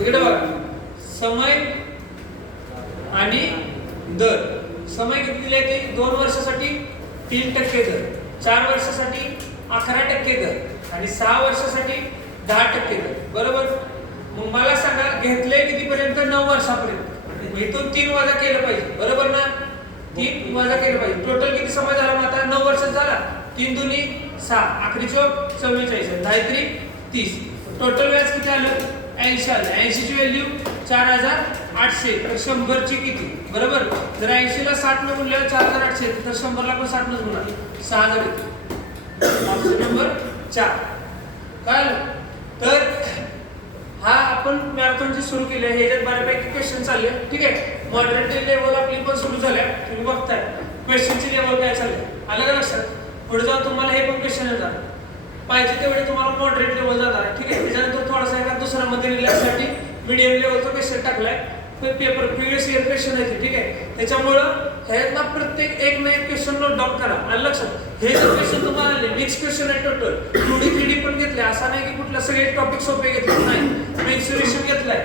इकडे बघा समय आणि दर. समय किती दिले ते 2 वर्षासाठी 3% दर, 4 वर्षासाठी 11% दर आणि 6 वर्षासाठी 10% दर. बरोबर. मग मला सांगा घेतले कितीपर्यंत? 9 वर्षापर्यंत. मग इथून 3 वजा केलं पाहिजे. बरोबर ना? 3 वजा केलं पाहिजे. टोटल किती समय झाला मग आता? 9 वर्षात झाला. 3 दुनी 6, आखरी चौक 44, 10 तरी 30. टोटल व्याज किती आलं? 80 आलं. 80 ची व्हॅल्यू 4800. तर 100 ची किती? बरोबर. जर 80 ला 60 ने गुणल्यावर 4800 येते, तर 100 ला पण 60 नच गुणा 6000 येते. Option number 4. कळलं? तर हा आपण मॅरेथॉनची सुरू केली आहे. ह्याच्यात बऱ्यापैकी क्वेश्चन चालले. ठीक आहे. मॉडरेट लेवल आपली पण सुरू झाल्या. तुम्ही बघताय क्वेश्चनची लेवल काय चालले. आलं का लक्षात? पुढे जाऊन तुम्हाला हे पण क्वेश्चन येतात. पाहिजे तेवढे तुम्हाला मॉडरेट लेवल जाणार. ठीक आहे. त्याच्यानंतर थोडासा एका दुसरा मध्ये रिलॅक्ससाठी मीडियम लेवलचा क्वेश्चन टाकलाय. पेपर प्रिव्हियस इयर क्वेश्चन आहे. ठीक आहे. त्याच्यामुळं ह्यातला प्रत्येक एक ना एक क्वेश्चन नोट डाऊन करा. आलं लक्षात? हे जे क्वेश्चन तुम्हाला आले मिक्स क्वेश्चन आहे टोटल. 2D 3D पण घेतले. असा नाही की कुठला सगळे टॉपिक सोपे घेतले नाही. मेन्सुरेशन घेतलाय.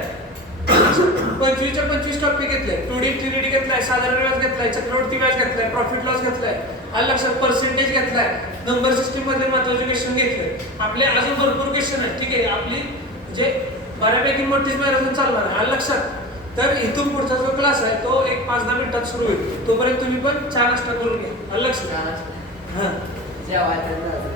25 च्या 25 टॉपिक घेतले. 2D 3D घेतलाय. साधारण व्याज घेतलाय. चक्रवर्ती व्याज घेतलाय. प्रॉफिट लॉस घेतलाय. आलं लक्षात? पर्सेंटेज घेतलाय. नंबर सिस्टीम मध्ये महत्त्वाचे क्वेश्चन घेतले. आपले अजून भरपूर क्वेश्चन आहेत. ठीक आहे. आपली म्हणजे बऱ्यापैकी मोठीच मॅरेथॉन चालणार आहे. आलं लक्षात? तर इथून पुढचा जो क्लास आहे तो एक 5-10 मिनिटात सुरू होईल. तोपर्यंत तुम्ही पण चहा नाश्ता करून घ्या. आलं लक्षात? हां. जेवायचं